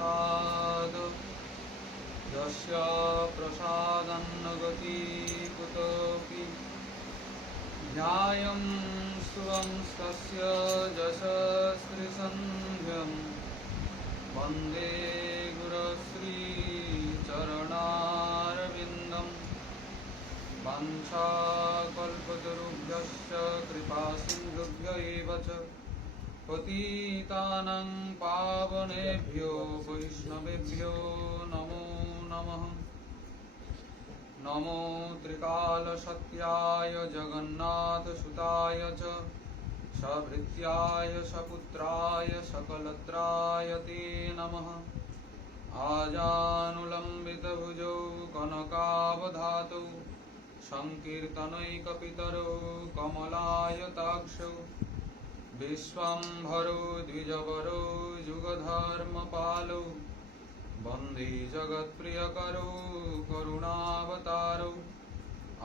प्रसाद यस्य प्रसादन्न गति कुतोऽपि न्यायं सुवंस्तस्य यशस्त्रिसन्ध्यं वन्दे गुरुश्रीचरणारविन्दं वाञ्छाकल्पतरुभ्यश्च कृपासिन्धुभ्य एव च पतितानां पावनेभ्यो वैष्णवेभ्यो नमो नमः। नमो त्रिकालसत्याय जगन्नाथसुताय च सभृत्याय सपुत्राय सकलत्राय ते नमः। आजानुलम्बितभुजौ कनकावधातौ संकीर्तनैकपितरौ कमलायताक्षौ विश्वम्भरो द्विजवरो युगधर्मपालौ वन्दे जगत्प्रियकरो करुणावतारौ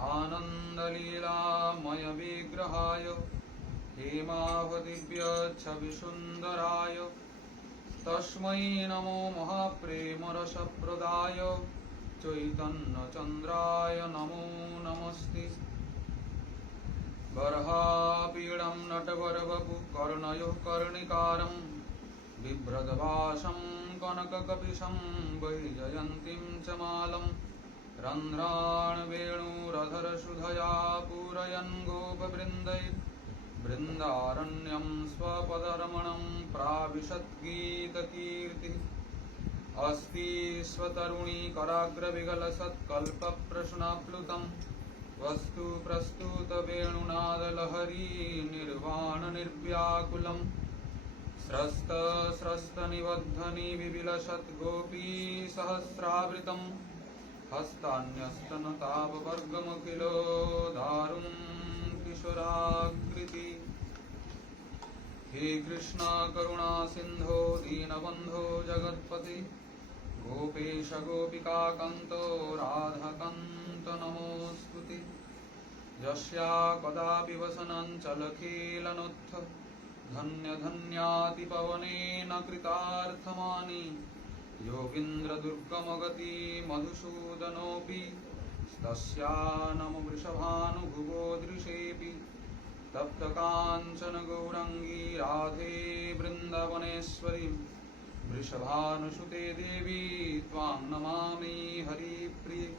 आनन्दलीलामयविग्रहाय हेमावदिव्यच्छविसुन्दराय तस्मै नमो महाप्रेमरसप्रदाय चैतन्यचन्द्राय नमो नमस्ते। बर्हापीडं नटवरवपु कर्णयोः कर्णिकारं बिभ्रतभासं कनककपिशं वैजयन्तीं च मालं रन्ध्राणवेणुरधरसुधया पूरयन् गोपवृन्दैः बृन्दारण्यं स्वपदरमणं प्राविशद्गीतकीर्तिः। अस्ति स्वतरुणी कराग्रविगलसत्कल्पप्रश्नाप्लुतं वस्तु प्रस्तुतवेणुनादलहरी निर्वाणनिर्व्याकुलं स्रस्तस्रस्तनिबद्धनि विविलसद्गोपीसहस्रावृतं हस्तान्यस्तनतापवर्गमखिलो दारुं किशोराकृति। हे कृष्ण करुणा सिन्धो दीनबन्धो जगत्पते गोपेश गोपिकान्तो राधाकान्त नमोऽस्तुते। यस्या कदापि वसनञ्चलखेलनोत्थ धन्यधन्यातिपवनेन कृतार्थमानि योगीन्द्रदुर्गमगति मधुसूदनोऽपि तस्या नमो वृषभानुभुवो दृशेऽपि तप्तकाञ्चन गौरङ्गी राधे वृन्दावनेश्वरी वृषभानुसुते देवी त्वां नमामि हरिप्रिये।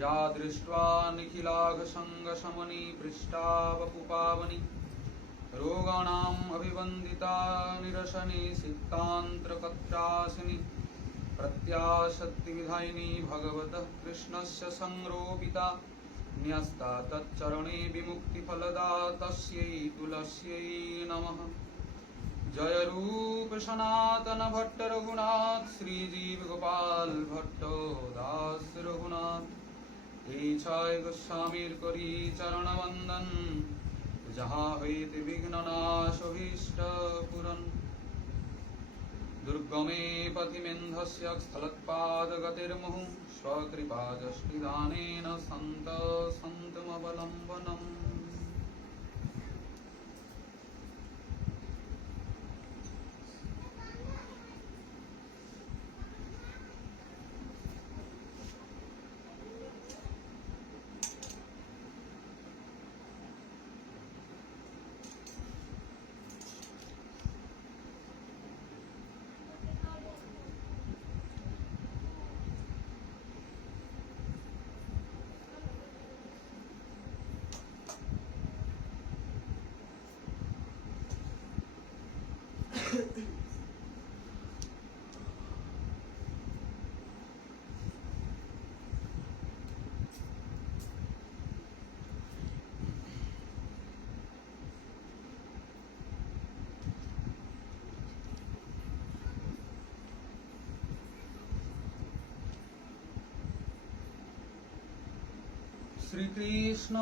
या दृष्ट्वा निखिलाघसङ्गशमनी पृष्टा वपुपावनि रोगाणाम् अभिवन्दिता निरसने सिक्तान्त्रकत्रासिनि प्रत्याशक्तिविधायिनी भगवतः कृष्णस्य संरोपिता न्यस्ता तच्चरणे विमुक्तिफलदा तस्यै तुलस्यै नमः। जय रूप सनातन भट्ट रघुनाथ श्रीजीव गोपाल भट्ट दास रघुनाथ এই ছয় গোস্বামীর করি চরণ বন্দন যাহা হইতে বিঘ্ন নাশ অভীষ্ট পূরণ। দুর্গমে পথিমেন্ধস্য স্থলৎপাদগতির্মুহুঃ স্বকৃপাদষ্টিদানেন সন্ত সন্তমবলম্বনम्। শ্রীকৃষ্ণ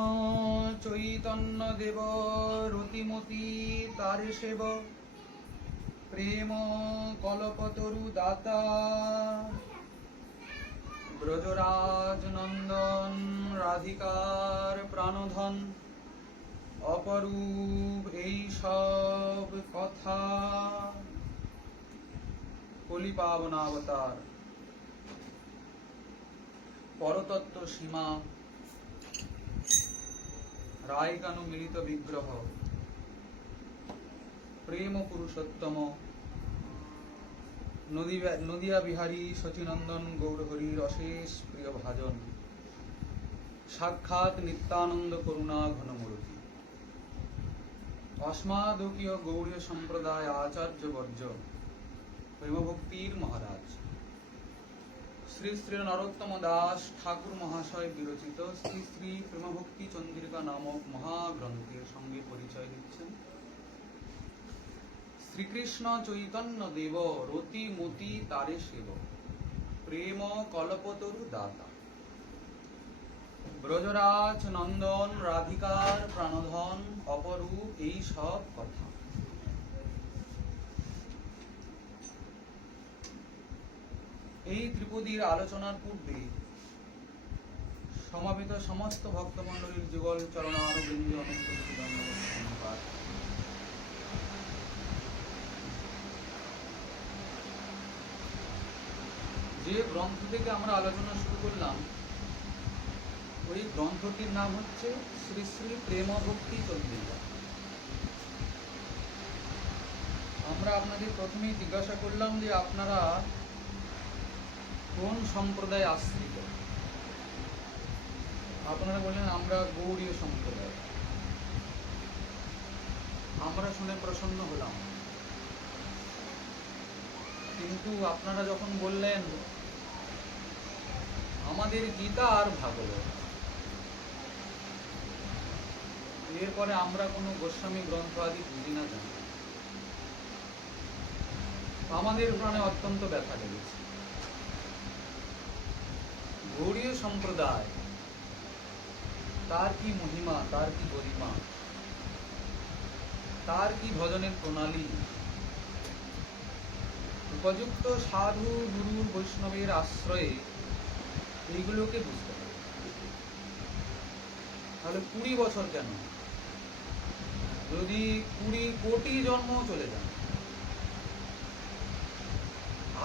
চৈতন্য দেব রতিমতি তারে সেব প্রেম কল্পতরু দাতা ব্রজরাজ নন্দন রাধিকার প্রাণধন অপরূপ। এই সব কথা কলি পাবনাবতার পরতত্ত্ব সীমা রায়কানু মিলিত বিগ্রহ প্রেম পুরুষোত্তম নদিয়া বিহারী শচীনন্দন গৌরহরির অশেষ প্রিয় ভাজন সাক্ষাৎ নিত্যানন্দ করুণা ঘনমূর্তি অস্মাদকীয় গৌড়ীয় সম্প্রদায় আচার্য বর্জ প্রেমভক্তির মহারাজ শ্রী শ্রী নরোত্তম দাস ঠাকুর মহাশয় বিরচিত শ্রী শ্রী প্রেমভক্তি চন্দ্রিকা নামক মহাগ্রন্থের সঙ্গে পরিচয় দিচ্ছেন শ্রীকৃষ্ণ চৈতন্য দেব রতি মতি তারে সেব প্রেম কল্পতরু দাতা ব্রজরাজ নন্দন রাধিকার প্রাণধন অপরূপ এই সব কথা এই ত্রিপদীর আলোচনার পূর্বে সমাবেত সমস্ত ভক্তমণ্ডলীর যুগল চরণারবিন্দ অনুপাত যে গ্রন্থ থেকে আমরা আলোচনা শুরু করলাম ওই গ্রন্থটির নাম হচ্ছে শ্রী শ্রী প্রেম ভক্তি চন্দ্রিকা। আমরা আপনাদের প্রথমেই জিজ্ঞাসা করলাম যে আপনারা কোন সম্প্রদায় আশ্রিত। আপনারা বললেন আমরা গৌড়ীয় সম্প্রদায়। আমরা শুনে প্রসন্ন হলাম, কিন্তু আপনারা যখন বললেন আমাদের গীতা আর ভাগবত, এরপরে আমরা কোনো গোস্বামী গ্রন্থ আদি বুঝি না জানি, আমাদের প্রাণে অত্যন্ত ব্যথা লেগেছে। গৌড়ীয় সম্প্রদায়, তার কি মহিমা, তার কি গরিমা, তার কি ভজনের প্রণালী, উপযুক্ত সাধু গুরু বৈষ্ণবের আশ্রয়ে এইগুলোকে বুঝতে হবে। তাহলে 20 বছর কেন, যদি 20 কোটি জন্ম চলে যান,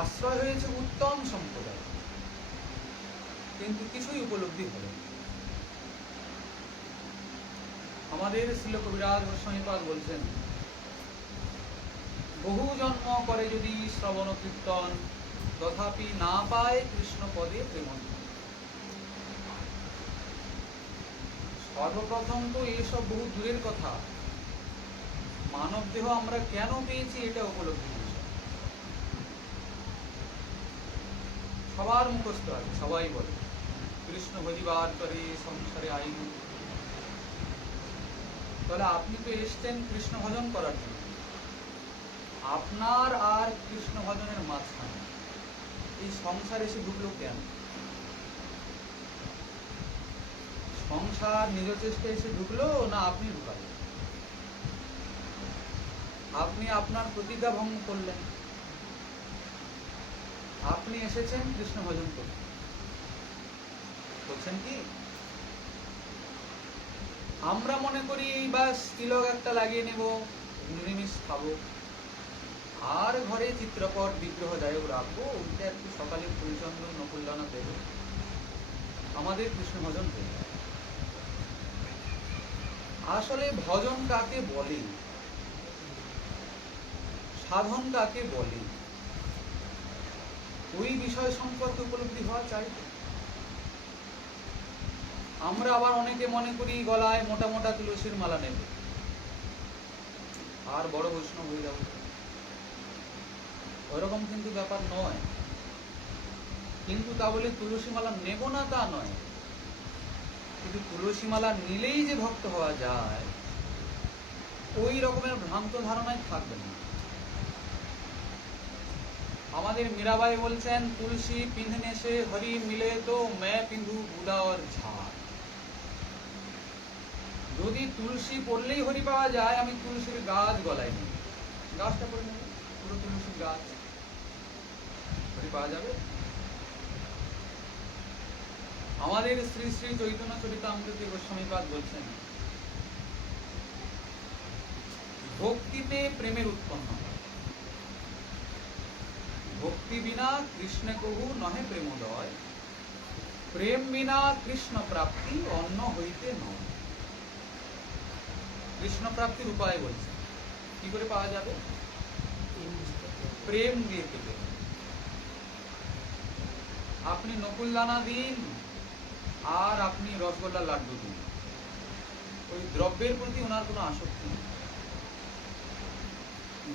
আশ্রয় হয়েছে উত্তম সম্প্রদায়, কিন্তু কিছুই উপলব্ধি হলো। আমাদের শ্রীল কবিরাজ গোস্বামীপাদ বলছেন, বহু জন্ম করে যদি শ্রবণ কীর্তন, তথাপি না পায় কৃষ্ণ পদে প্রেম। সর্বপ্রথম তো এইসব বহু দূরের কথা, মানব দেহ আমরা কেন পেয়েছি এটা উপলব্ধি বিষয়। সবার মুখস্থ আছে, সবাই বলে কৃষ্ণ ভজিবার করে সংসারে আইন। তাহলে আপনি তো এসছেন কৃষ্ণ ভজন করার জন্য, আপনার আর কৃষ্ণ ভজনের মাঝখানে এই সংসার এসে ঢুকলো কেন? সংসার নিজ চেষ্টায় এসে ঢুকলো না আপনি ঢুকালেন? আপনি আপনার প্রতিজ্ঞা ভঙ্গ করলেন, আপনি এসেছেন কৃষ্ণ ভজন করতে। বলছেন কি আমরা মনে করি বাস তিলক একটা লাগিয়ে নেব, নিরামিষ খাবো, আর ঘরে চিত্রপট বিগ্রহ যাই হোক রাখবো, ওইটা একটু সকালে ফুলচন্দন নকুলদানা দেব, আমাদের কৃষ্ণ ভজন হয়ে যায়। আসলে ভজন কাকে বলে, সাধন কাকে বলে, ওই বিষয় সম্পর্কে উপলব্ধি হওয়া চাই। আমরা আবার অনেকে মনে করি গলায় মোটা মোটা তুলসীর মালা নেব আর বড় বৈষ্ণব হয়ে যাব। ওরকম কিন্তু ব্যাপার নয়। কিন্তু তা বলে তুলসী মালা নেব না তা নয়, কিন্তু তুলসী মালা নিলেই যে ভক্ত হওয়া যায় ওই রকমের ভ্রান্ত ধারণায় থাকবে না। আমাদের মীরাবাই বলছেন, তুলসী পিঁধনে সে হরি মিলে তো मैं পিঁধু বুদা और ঝাড়। যদি তুলসী পড়লেই হরি পাওয়া যায়, আমি তুলসীর গাছ গলায় নিই, গাছটা পড়ে নেব, পুরো তুলসীর গাছ, হরি পাওয়া যাবে। আমাদের শ্রী শ্রী চৈতন্য চরিতামৃতে গোস্বামীপাদ বলছেন, ভক্তিতে প্রেমের উৎপন্ন হয়, ভক্তি বিনা কৃষ্ণে কহু নহে প্রেমোদয়, প্রেম বিনা কৃষ্ণ প্রাপ্তি অন্য হইতে নয়। কৃষ্ণ প্রাপ্তির উপায় বলছে, কি করে পাওয়া যাবে? প্রেম দিয়ে পেতে। আপনি নকুল দানা দিন আর আপনি রসগোল্লা লাড্ডু দিন, ওই দ্রব্যের প্রতি ওনার কোনো আসক্তি নেই।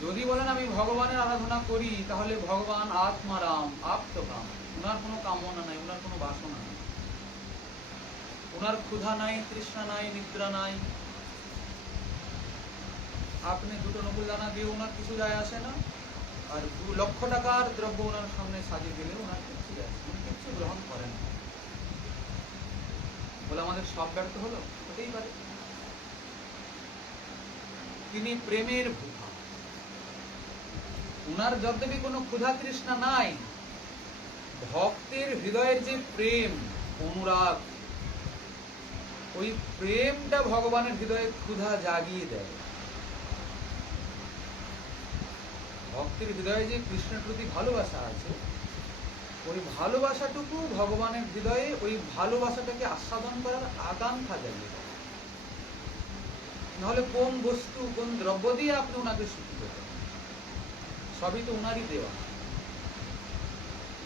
যদি বলেন আমি ভগবানের আরাধনা করি, তাহলে ভগবান আত্মারাম আপ্তকাম, ওনার কোনো কামনা নাই, ওনার কোনো বাসনা নাই, ওনার ক্ষুধা নাই, তৃষ্ণা নাই, নিদ্রা নাই। আপনি দুটো নকুল দানা দিয়ে ওনার কিছু যায় আসে না, আর 2 লক্ষ টাকার দ্রব্য ওনার সামনে সাজিয়ে দিলে ওনার কিছু যায় আসে, উনি কিছু গ্রহণ করেন না। বলে আমাদের সব ব্যর্থ হলো, হতেই পারে। তিনি প্রেমের ভূখা, উনার যদ্যপি কোনো ক্ষুধা তৃষ্ণা নাই, ভক্তের হৃদয়ের যে প্রেম অনুরাগ, ওই প্রেমটা ভগবানের হৃদয়ে ক্ষুধা জাগিয়ে দেয়। ভক্তের হৃদয়ে যে কৃষ্ণের প্রতি ভালোবাসা আছে, ওই ভালোবাসাটুকু ভগবানের হৃদয়ে ওই ভালোবাসাটাকে আস্বাদন করার আকাঙ্ক্ষা জাগিয়ে দেয়। নাহলে কোন বস্তু, কোন দ্রব্য দিয়ে আপনি ওনাকে সুখী করবেন? সবই তো ওনারই দেওয়া।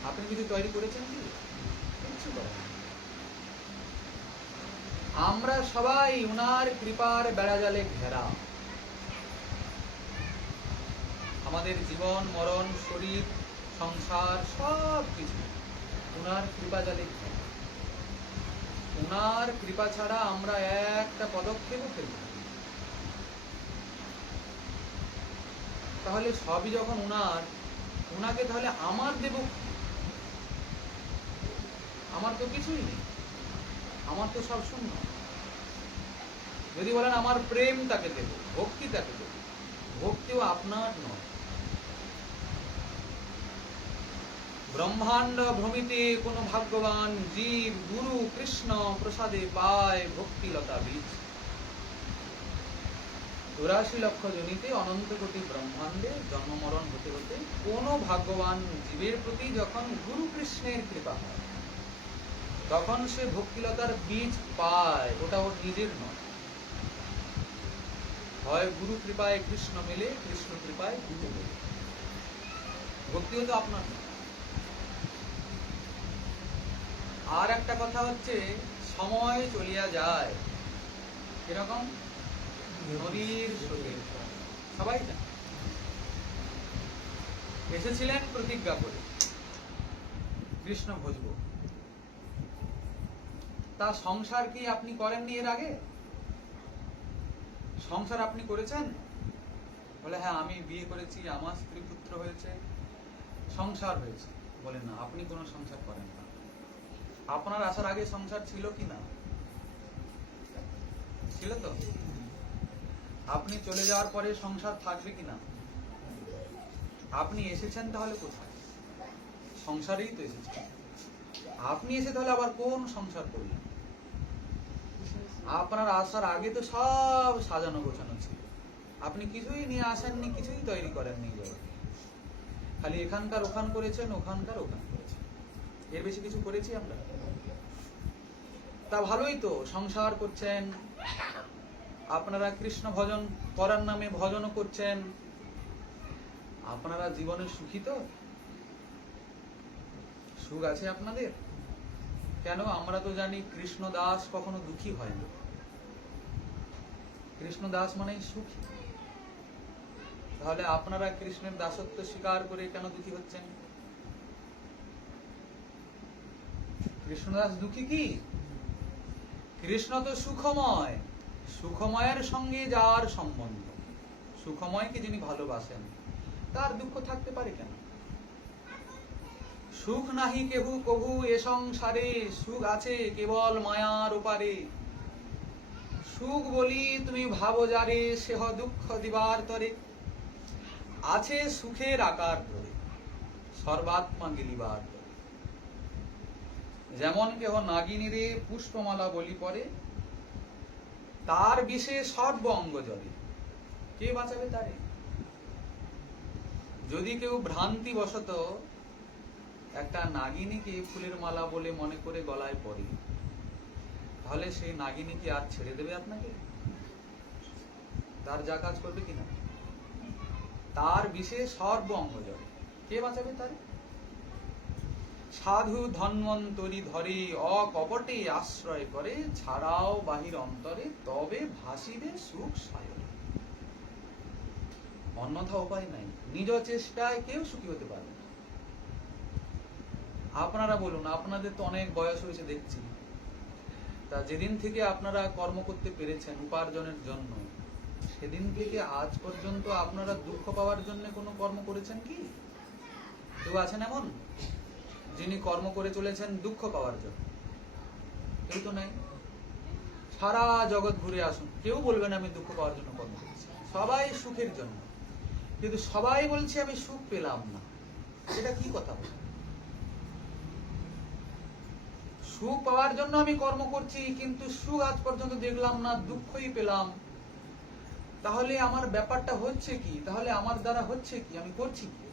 আপনি কিছু তৈরি করেছেন কি? কিচ্ছু করেন। আমরা সবাই ওনার কৃপার বেড়াজালে ঘেরা। আমাদের জীবন মরণ, শরীর, সংসার সব কিছু ওনার কৃপা জালে ঘেরা। ওনার কৃপা ছাড়া আমরা একটা পদক্ষেপও ফেলব না। তাহলে সবই যখন ওনার, ওনাকে তাহলে আমার দেব? আমার তো কিছুই নেই, আমার তো সব শূন্য। যদি বলেন আমার প্রেম তাকে দেব, ভক্তি তাকে দেব, ভক্তিও আপনার নয়। ব্রহ্মাণ্ড ভ্রমিতে কোন ভাগ্যবান জীব গুরু কৃষ্ণ প্রসাদে পায় ভক্তিলতা বীজ। 84 লক্ষ জনিতে অনন্ত কোটি ব্রহ্মাণ্ডে জন্ম মরণ হতে হতে কোন ভাগ্যবান জীবের প্রতি যখন গুরু কৃষ্ণের কৃপা হয়, তখন সে ভক্তিলতার বীজ পায়। ওটা ওর নিজের নয়। হয় গুরু কৃপায় কৃষ্ণ মেলে, কৃষ্ণ কৃপায় গুরু মেলে। ভক্তিও তো আপনার নয়। আর একটা কথা হচ্ছে, সময় চলিয়া যায় এরকম নদীর স্রোতে। সবাই জানে। এসেছিলেন প্রতিজ্ঞা করে কৃষ্ণ ভজব। তা সংসার কি আপনি করেননি এর আগে? সংসার আপনি করেছেন? বলে হ্যাঁ আমি বিয়ে করেছি, আমার স্ত্রী পুত্র হয়েছে, সংসার হয়েছে। বলে না, আপনি কোনো সংসার করেন না। আপনার আসার আগে সংসার ছিল কি না? ছিল তো। আপনি চলে যাওয়ার পরে সংসার থাকবে কিনা? আপনি এসেছেন তাহলে কোথায়? সংসারেই তো এসেছেন। আপনি এসে তাহলে আবার কোন সংসার করলেন? আপনার আসার আগে তো সব সাজানো গোছানো ছিল। আপনি কিছুই নিয়ে আসেননি, কিছুই তৈরি করেননি। খালি এখানকার ওখান করেছেন, ওখানকার ওখান করেছেন। এর বেশি কিছু করেছি আমরা? তা ভালোই তো, সংসার করছেন আপনারা, কৃষ্ণ ভজন করার নামে ভজনও করছেন। আপনারা জীবনে সুখী তো? সুখ আছে আপনাদের? কেন? আমরা তো জানি কৃষ্ণ দাস কখনো দুঃখী হয় না। কৃষ্ণ দাস মানেই সুখী। তাহলে আপনারা কৃষ্ণের দাসত্ব স্বীকার করে কেন দুঃখী হচ্ছেন? কৃষ্ণদাস দুঃখী কি? কৃষ্ণ তো সুখময়। সুখময়ের সঙ্গে যার সম্বন্ধ, সুখময়কে যিনি ভালোবাসেন, তার দুঃখ থাকতে পারে কেন? সুখ নাহি কেহু কভু এ সংসারে, সুখ আছে কেবল মায়ার ওপারে। সুখ বলি তুমি ভাবো যারে, সেহ দুঃখ দিবার তরে। আছে সুখের আকার ধরে, সর্বাত্মা গিলিবার তরে। যেমন কেহ নাগিনীরে পুষ্পমালা বলি পরে, তার বিষে সর্ব অঙ্গ জলে। কে বাঁচাবে তারে? যদি কেউ ভ্রান্তিবশত একটা নাগিনীকে ফুলের মালা বলে মনে করে গলায় পরে, তাহলে সেই নাগিনী কি আর ছেড়ে দেবে আপনাকে? তার যা কাজ করবে কিনা? তার বিশেষ সর্ব অঙ্গ জড়ে, কে বাঁচাবে তার? সাধু ধন্বন্তরী ধরে অকপটে আশ্রয় করে, ছাড়াও বাহির অন্তরে তবে ভাসিবে সুখ সায়রে। অন্যথা উপায় নাই, নিজ চেষ্টায় কেউ সুখী হতে পারবে না। আপনারা বলুন, আপনাদের তো অনেক বয়স হয়েছে দেখছি, তা যেদিন থেকে আপনারা কর্ম করতে পেরেছেন উপার্জনের জন্য, সেদিন থেকে আজ পর্যন্ত আপনারা দুঃখ পাওয়ার জন্য কোনো কর্ম করেছেন কি? কেউ আছেন এমন যিনি কর্ম করে চলেছেন দুঃখ পাওয়ার জন্য? কেউ তো নাই। সারা জগৎ ঘুরে আসুন, কেউ বলবেন আমি দুঃখ পাওয়ার জন্য কর্ম করছি। সবাই সুখের জন্য, কিন্তু সবাই বলছে আমি সুখ পেলাম না। এটা কি কথা? সুখ পাওয়ার জন্য আমি কর্ম করছি, কিন্তু সুখ আজ পর্যন্ত দেখলাম না, দুঃখই পেলাম। তাহলে আমার ব্যাপারটা হচ্ছে কি? তাহলে আমার দ্বারা হচ্ছে কি? আমি করছি কি?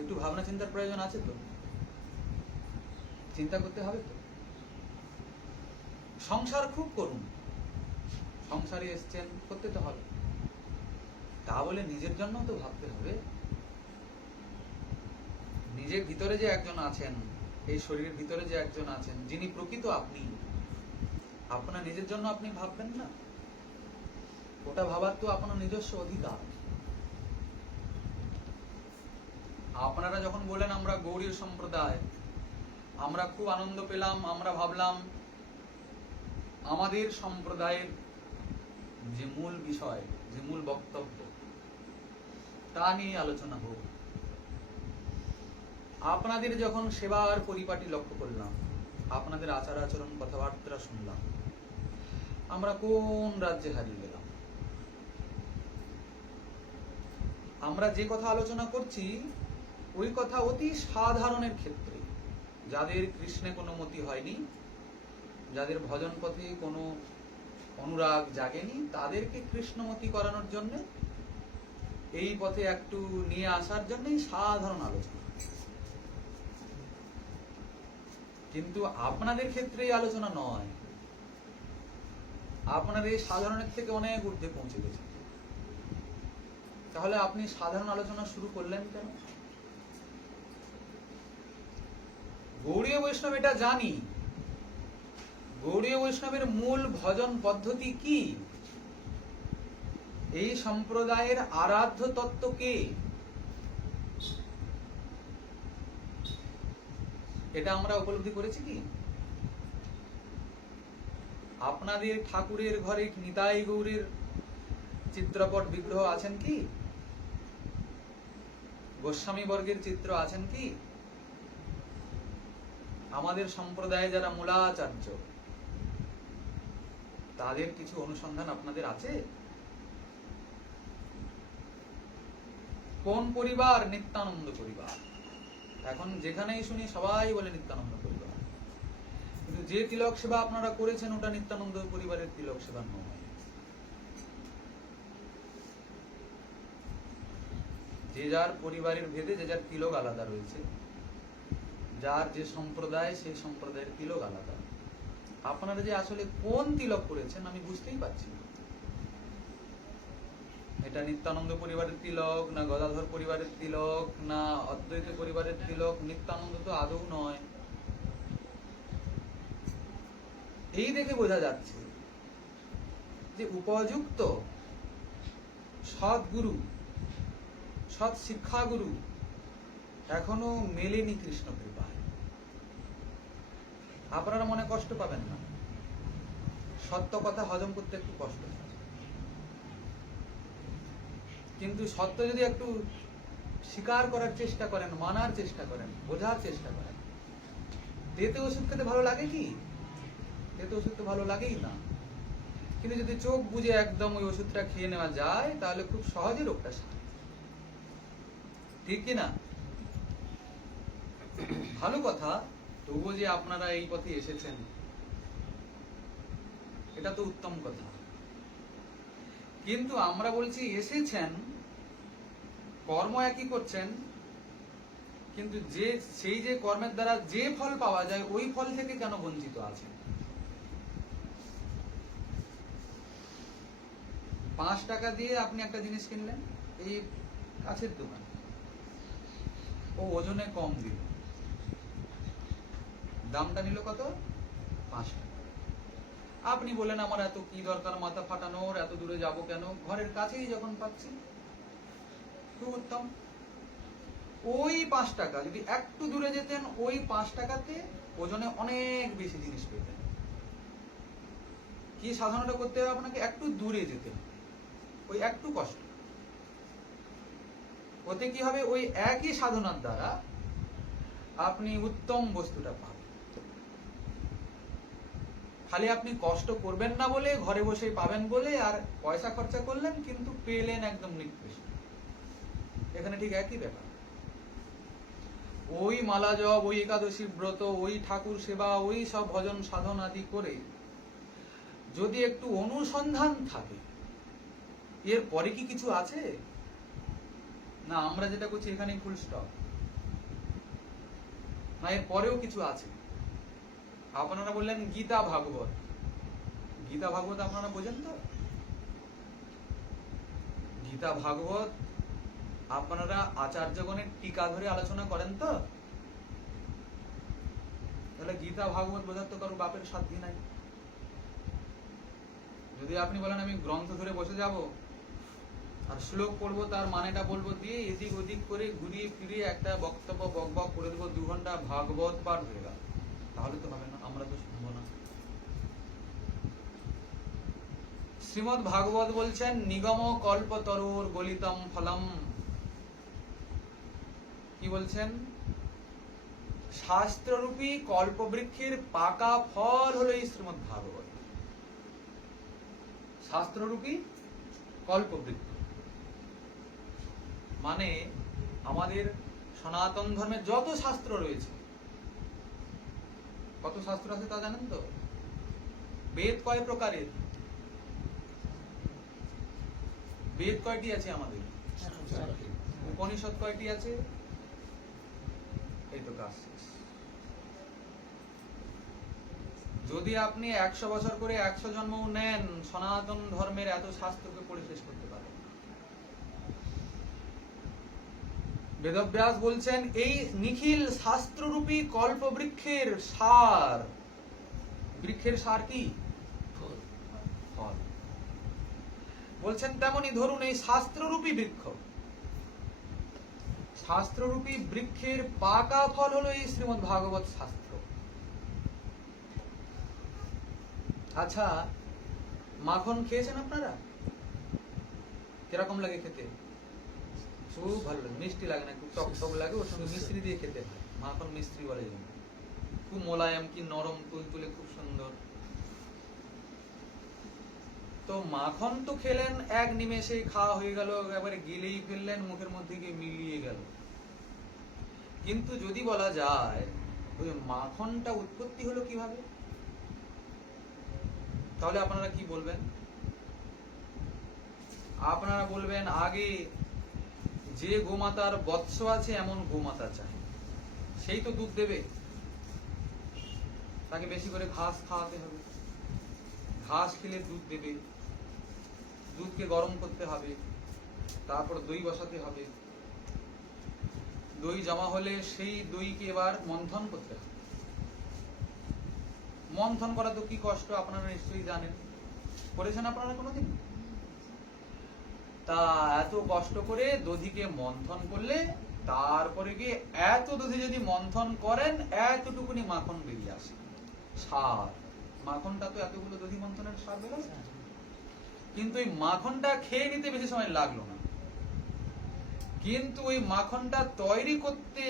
একটু ভাবনা চিন্তার প্রয়োজন আছে তো, চিন্তা করতে হবে তো। সংসার খুব করুন, সংসারে এসছেন, করতে তো হবে। তা বলে নিজের জন্য তো ভাবতে হবে। নিজের ভিতরে যে একজন আছেন, এই শরীরের ভিতরে যে একজন আছেন, যিনি প্রকৃত আপনি, আপনার নিজের জন্য আপনি ভাববেন না? ওটা ভাবার তো আপনার নিজস্ব অধিকার। আপনারা যখন বলেন আমরা গৌড়ীয় সম্প্রদায়, আমরা খুব আনন্দ পেলাম, আমরা ভাবলাম আমাদের সম্প্রদায়ের যে মূল বিষয়, যে মূল বক্তব্য, তা নিয়ে আলোচনা হোক। আপনাদের যখন সেবার পরিপাটি লক্ষ্য করলাম, আপনাদের আচার আচরণ কথাবার্তা শুনলাম, আমরা কোন রাজ্যে হারিয়ে গেলাম? আমরা যে কথা আলোচনা করছি ওই কথা অতি সাধারণের ক্ষেত্রে, যাদের কৃষ্ণে কোনো মতি হয়নি, যাদের ভজন পথে কোনো অনুরাগ জাগেনি, তাদেরকে কৃষ্ণমতি করানোর জন্য, এই পথে একটু নিয়ে আসার জন্যই সাধারণ আলোচনা। কিন্তু আপনাদের ক্ষেত্রে এই আলোচনা নয়। আপনাদের এই সাধারণের থেকে অনেক ঊর্ধ্বে পৌঁছে গেছে। তাহলে আপনি সাধারণ আলোচনা শুরু করলেন কেন? গৌড়ীয় বৈষ্ণব এটা জানি, গৌড়ীয় বৈষ্ণবের মূল ভজন পদ্ধতি কি, এই সম্প্রদায়ের আরাধ্য তত্ত্ব কে, এটা আমরা উপলব্ধি করেছি কি? আপনাদের ঠাকুরের ঘরে নিতাই গৌরের চিত্রপট বিগ্রহ আছেন কি? গোস্বামী বর্গের চিত্র আছেন কি? আমাদের সম্প্রদায়ে যারা মূলাচার্য, তাদের কিছু অনুসন্ধান আপনাদের আছে? কোন পরিবার? নিত্যানন্দ পরিবার। এখন যেখানেই শুনি সবাই বলে নিত্যানন্দ পরিবার, কিন্তু যে তিলক সেবা আপনারা করেছেন ওটা নিত্যানন্দ পরিবারের তিলক সেবা নয়। যে যার পরিবারের ভেদে যে যার তিলক আলাদা রয়েছে, যার যে সম্প্রদায় সেই সম্প্রদায়ের তিলক আলাদা। আপনারা যে আসলে কোন তিলক করেছেন আমি বুঝতেই পারছি না। এটা নিত্যানন্দ পরিবারের তিলক, না গদাধর পরিবারের তিলক, না অদ্বৈত পরিবারের তিলক? নিত্যানন্দ তো আদৌ নয়। এই দেখে বোঝা যাচ্ছে যে উপযুক্ত সৎগুরু, সৎ শিক্ষাগুরু এখনো মেলেনি কৃষ্ণ কৃপায়। আপনারা মনে কষ্ট পাবেন না, সত্য কথা হজম করতে একটু কষ্ট হয়, কিন্তু সত্য যদি একটু স্বীকার করার চেষ্টা করেন, মানার চেষ্টা করেন, বোঝার চেষ্টা করেন, তেতে ওষুধ খেতে ভালো লাগে কি? তেতে ওষুধ তো ভালো লাগেই না। কিন্তু যদি চোখ বুঝে একদম ওই ওষুধটা খেয়ে নেওয়া যায়, তাহলে খুব সহজে রোগটা সারে। ঠিক কিনা? ভালো কথা। তবুও যে আপনারা এই পথে এসেছেন, এটা তো উত্তম কথা। কিন্তু আমরা বলছি এসেছেন, কর্ম একই করছেন, কিন্তু সেই যে কর্মের দ্বারা যে ফল পাওয়া যায় ওই ফল থেকে কেন বঞ্চিত আছেন? 5 টাকা দিয়ে আপনি একটা জিনিস কিনলেন এই কাছের দোকান, ও ওজনে কম দিল, দামটা নিল কত? 5 টাকা। আপনি বলেন আমার এত কি দরকার মাথা ফাটানোর, এত দূরে যাব কেন, ঘরের কাছেই যখন পাচ্ছি খুব উত্তম। ওই 5 টাকা যদি একটু দূরে যেতেন, ওই 5 টাকাতে ওজনে অনেক বেশি জিনিস পেতেন। কি সাধনাটা করতে হবে আপনাকে? একটু দূরে যেতে হবে, ওই একটু কষ্ট। ওতে কি হবে? ওই একই সাধনার দ্বারা আপনি উত্তম বস্তুটা পাবেন। খালি আপনি কষ্ট করবেন না বলে, ঘরে বসেই পাবেন বলে আর পয়সা খরচা করলেন, কিন্তু পেলেন একদম নিকৃষ্ট। এখানে ঠিক একই ব্যাপার। ওই মালা জপ, ওই একাদশী ব্রত, ওই ঠাকুর সেবা, ওই সব ভজন সাধন আদি করে যদি একটু অনুসন্ধান থাকে, এর পরে কি কিছু আছে? না, আমরা যেটা করছি এখানেই ফুল স্টপ। না, এর পরেও কিছু আছে। আপনারা বললেন গীতা ভাগবত। গীতা ভাগবত আপনারা বোঝেন তো? গীতা ভাগবত আপনারা আচার্যগণের টিকা ধরে আলোচনা করেন তো? তাহলে গীতা ভাগবত বোঝার তো কারো বাপের সাধ্য নাই। যদি আপনি বলেন আমি গ্রন্থ ধরে বসে যাব আর শ্লোক পড়বো, তার মানেটা বলবো, দিয়ে এদিক ওদিক করে ঘুরিয়ে ফিরিয়ে একটা বক্তব্য বক করে দেবো, 2 ঘন্টা ভাগবত পাঠ হয়ে গেল, তাহলে তো হবে না, আমরা তো শুনবো না। শ্রীমদ্ ভাগবত বলছেন নিগম কল্পতরুর গলিতম ফলম। কি বলছেন? শাস্ত্ররূপী কল্পবৃক্ষের পাকা ফল হলো এই শ্রীমদ্ ভাগবত। শাস্ত্ররূপী কল্পবৃক্ষ মানে আমাদের সনাতন ধর্মের যত শাস্ত্র রয়েছে, কত শাস্ত্র আছে তা জানেন তো? বেদ কয় প্রকারের? বেদ কয়টি আছে আমাদের? উপনিষদ কয়টি আছে? এই তো কাজ শেষ। যদি আপনি 100 বছর করে 100 জন্ম নেন, সনাতন ধর্মের এত শাস্ত্রকে পড়ে শেষ করতে পারেন। বেদব্যাস বলছেন এই নিখিল শাস্ত্ররূপী কল্পবৃক্ষের সার। বৃক্ষের সার কি? ফল। বলছেন তেমনি ধরুন এই শাস্ত্ররূপী বৃক্ষ, শাস্ত্ররূপী বৃক্ষের পাকা ফল হলো এই শ্রীমদ্ ভাগবত শাস্ত্র। আচ্ছা, মাখন খেয়েছেন আপনারা? কিরকম লাগে খেতে? খুব ভালো লাগে, মিষ্টি লাগে না, খুব টক টক লাগে, ওর সঙ্গে মিশ্রি দিয়ে খেতে হয়। মাখন মিস্ত্রি বলে জন্য খুব মোলায়েম, কি নরম তুলতুলে, খুব সুন্দর। তো মাখন তো খেলেন, এক নিমেষেই খাওয়া হয়ে গেল, একেবারে গিলেই ফেললেন, মুখের মধ্যে গিয়ে মিলিয়ে গেল। কিন্তু যদি বলা যায় ওই মাখনটা উৎপত্তি হলো কিভাবে, তাহলে আপনারা কি বলবেন? আপনারা বলবেন আগে যে গোমাতার বৎস আছে এমন গোমাতা চাই, সেই তো দুধ দেবে। তাকে বেশি করে ঘাস খাওয়াতে হবে, ঘাস খেলে দুধ দেবে, দুধকে গরম করতে হবে, তারপর দই বসাতে হবে, দই জমা হলে সেই দইকে এবার মন্থন করতে হবে। মন্থন করা তো কি কষ্ট আপনারা নিশ্চয়ই জানেন, করেছেন আপনারা কোনোদিন? তা এত কষ্ট করে দধিকে মন্থন করলে তারপরে গিয়ে এত দধি যদি মন্থন করেন, এতটুকুনি মাখন বেরিয়ে আসে, সার। মাখনটা তো এতগুলো দধি মন্থনের সার বেরোয়। কিন্তু ওই মাখনটা খেয়ে নিতে বেশি সময় লাগলো না, কিন্তু ওই মাখনটা তৈরি করতে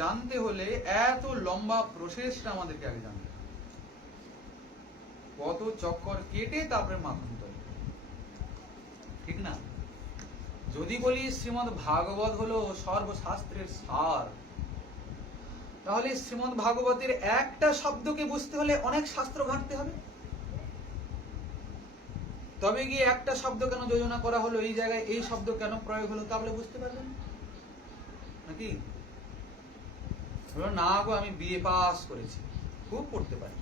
জানতে হলে এত লম্বা প্রসেসটা আমাদেরকে আগে জানতে হবে, কত চক্কর কেটে তারপরে মাখন তৈরি, ঠিক না? যদি বলি শ্রীমদ্ ভাগবত হলো সর্বশাস্ত্রের সার, তাহলে শ্রীমদ্ ভাগবতের একটা শব্দকে বুঝতে হলে অনেক শাস্ত্র ঘাঁটতে হবে। তবে গিয়ে একটা শব্দ কেন যোজনা করা হলো, এই জায়গায় এই শব্দ কেন প্রয়োগ হলো, তাহলে বুঝতে পারবেন নাকি? না গো, আমি বিএ পাস করেছি, খুব পড়তে পারি।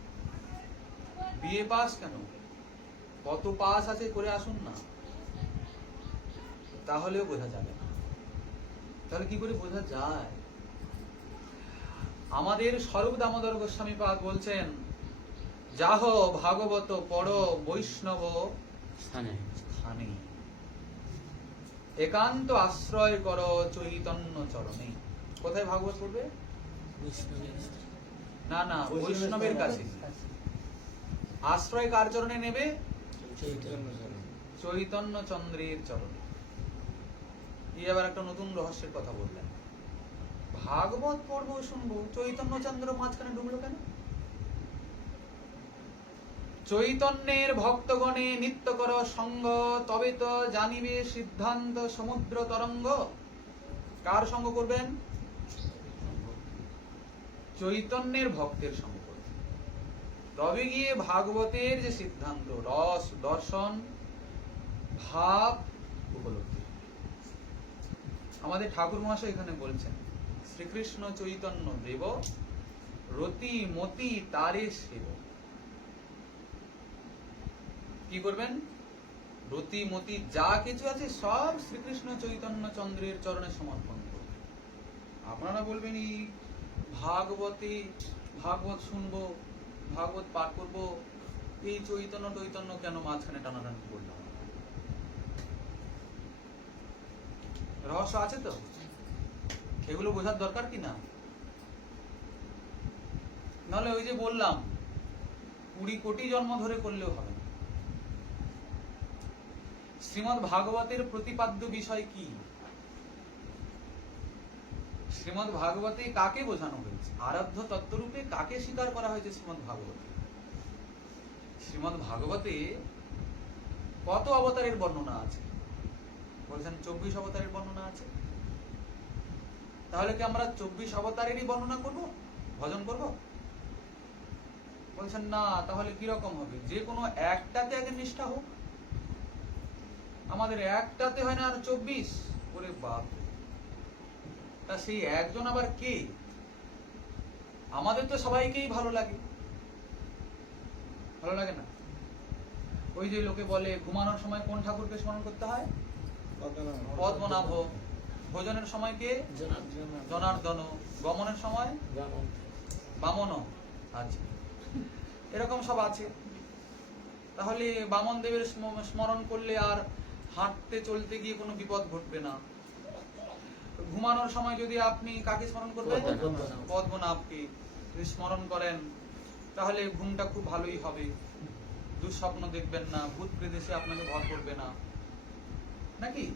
বিএ পাস কেন, কত পাস আছে করে আসুন না, তাহলেও বোঝা যাবে না। তাহলে কি করে বোঝা যায়? আমাদের স্বরূপ দামোদর গোস্বামী পাদ বলছেন, যাহ ভাগবত পড় বৈষ্ণব স্থানে, একান্ত আশ্রয় কর চৈতন্য চরণে। কোথায় ভাগবত পড়বে? না না, বৈষ্ণবের কাছে। আশ্রয় কার চরণে নেবে? চৈতন্য চন্দ্রের চরণে। এই আবার একটা নতুন রহস্যের কথা বললেন। ভাগবত পড়বো শুনবো, চৈতন্য চন্দ্র মাঝখানে ঢুকলো কেন? চৈতন্যের ভক্তগণে নিত্য কর সঙ্গ, তবে তো জানিবে সিদ্ধান্ত সমুদ্র তরঙ্গ। কার সঙ্গ করবেন? চৈতন্যের ভক্তের সঙ্গ করবেন, তবে গিয়ে ভাগবতের যে সিদ্ধান্ত, রস, দর্শন, ভাব উপলব্ধি। আমাদের ঠাকুর মহাশয় এখানে বলছেন, শ্রীকৃষ্ণ চৈতন্য দেব রতি মতি তারে সেব। কি করবেন? রতি মতি যা কিছু আছে সব শ্রীকৃষ্ণ চৈতন্য চন্দ্রের চরণে সমর্পণ করবেন। আপনারা বলবেন এই ভাগবত শুনবো, ভাগবত পাঠ করবো, এই চৈতন্য টৈতন্য কেন মাঝখানে টানাটানি করলাম? রহস্য আছে তো, এগুলো বোঝার দরকার কি না? নাহলে ওই যে বললাম 20 কোটি জন্ম ধরে করলেও হবে না। শ্রীমদ্ ভাগবতের প্রতিপাদ্য বিষয় কি? শ্রীমদ্ ভাগবতে কাকে বোঝানো হয়েছে? আরাধ্য তত্ত্বরূপে কাকে স্বীকার করা হয়েছে শ্রীমদ্ ভাগবতে? শ্রীমদ্ ভাগবতে কত অবতারের বর্ণনা আছে? বলছেন 24 অবতারের বর্ণনা আছে। তাহলে কি আমরা 24 অবতারেরই বর্ণনা করব, ভজন করব? বলছেন না, তাহলে কি রকম হবে? যে কোনো একটাতে আগে নিষ্ঠা হোক। আমাদের একটাতে হয় না আর 24? ওরে বাপ, তা সেই একজন আবার কে? আমাদের তো সবাইকেই ভালো লাগে, ভালো লাগে না? ওই যে লোকে বলে ঘুমানোর সময় কোন ঠাকুরকে স্মরণ করতে হয়? পদ্মনাভ। ভোজনের সময় কে? জনার্দন। গমনের সময় বামন। আচ্ছা, এরকম সব আছে। তাহলে বামন দেবের স্মরণ করলে আর হাঁটতে চলতে গিয়ে কোনো বিপদ ঘটবে না। ঘুমানোর সময় যদি আপনি কাকে স্মরণ করবেন? পদ্মনাভকে যদি স্মরণ করেন, তাহলে ঘুমটা খুব ভালোই হবে, দুঃস্বপ্ন দেখবেন না, ভূত প্রেত এসে আপনাকে ভর করবে না, নাকি?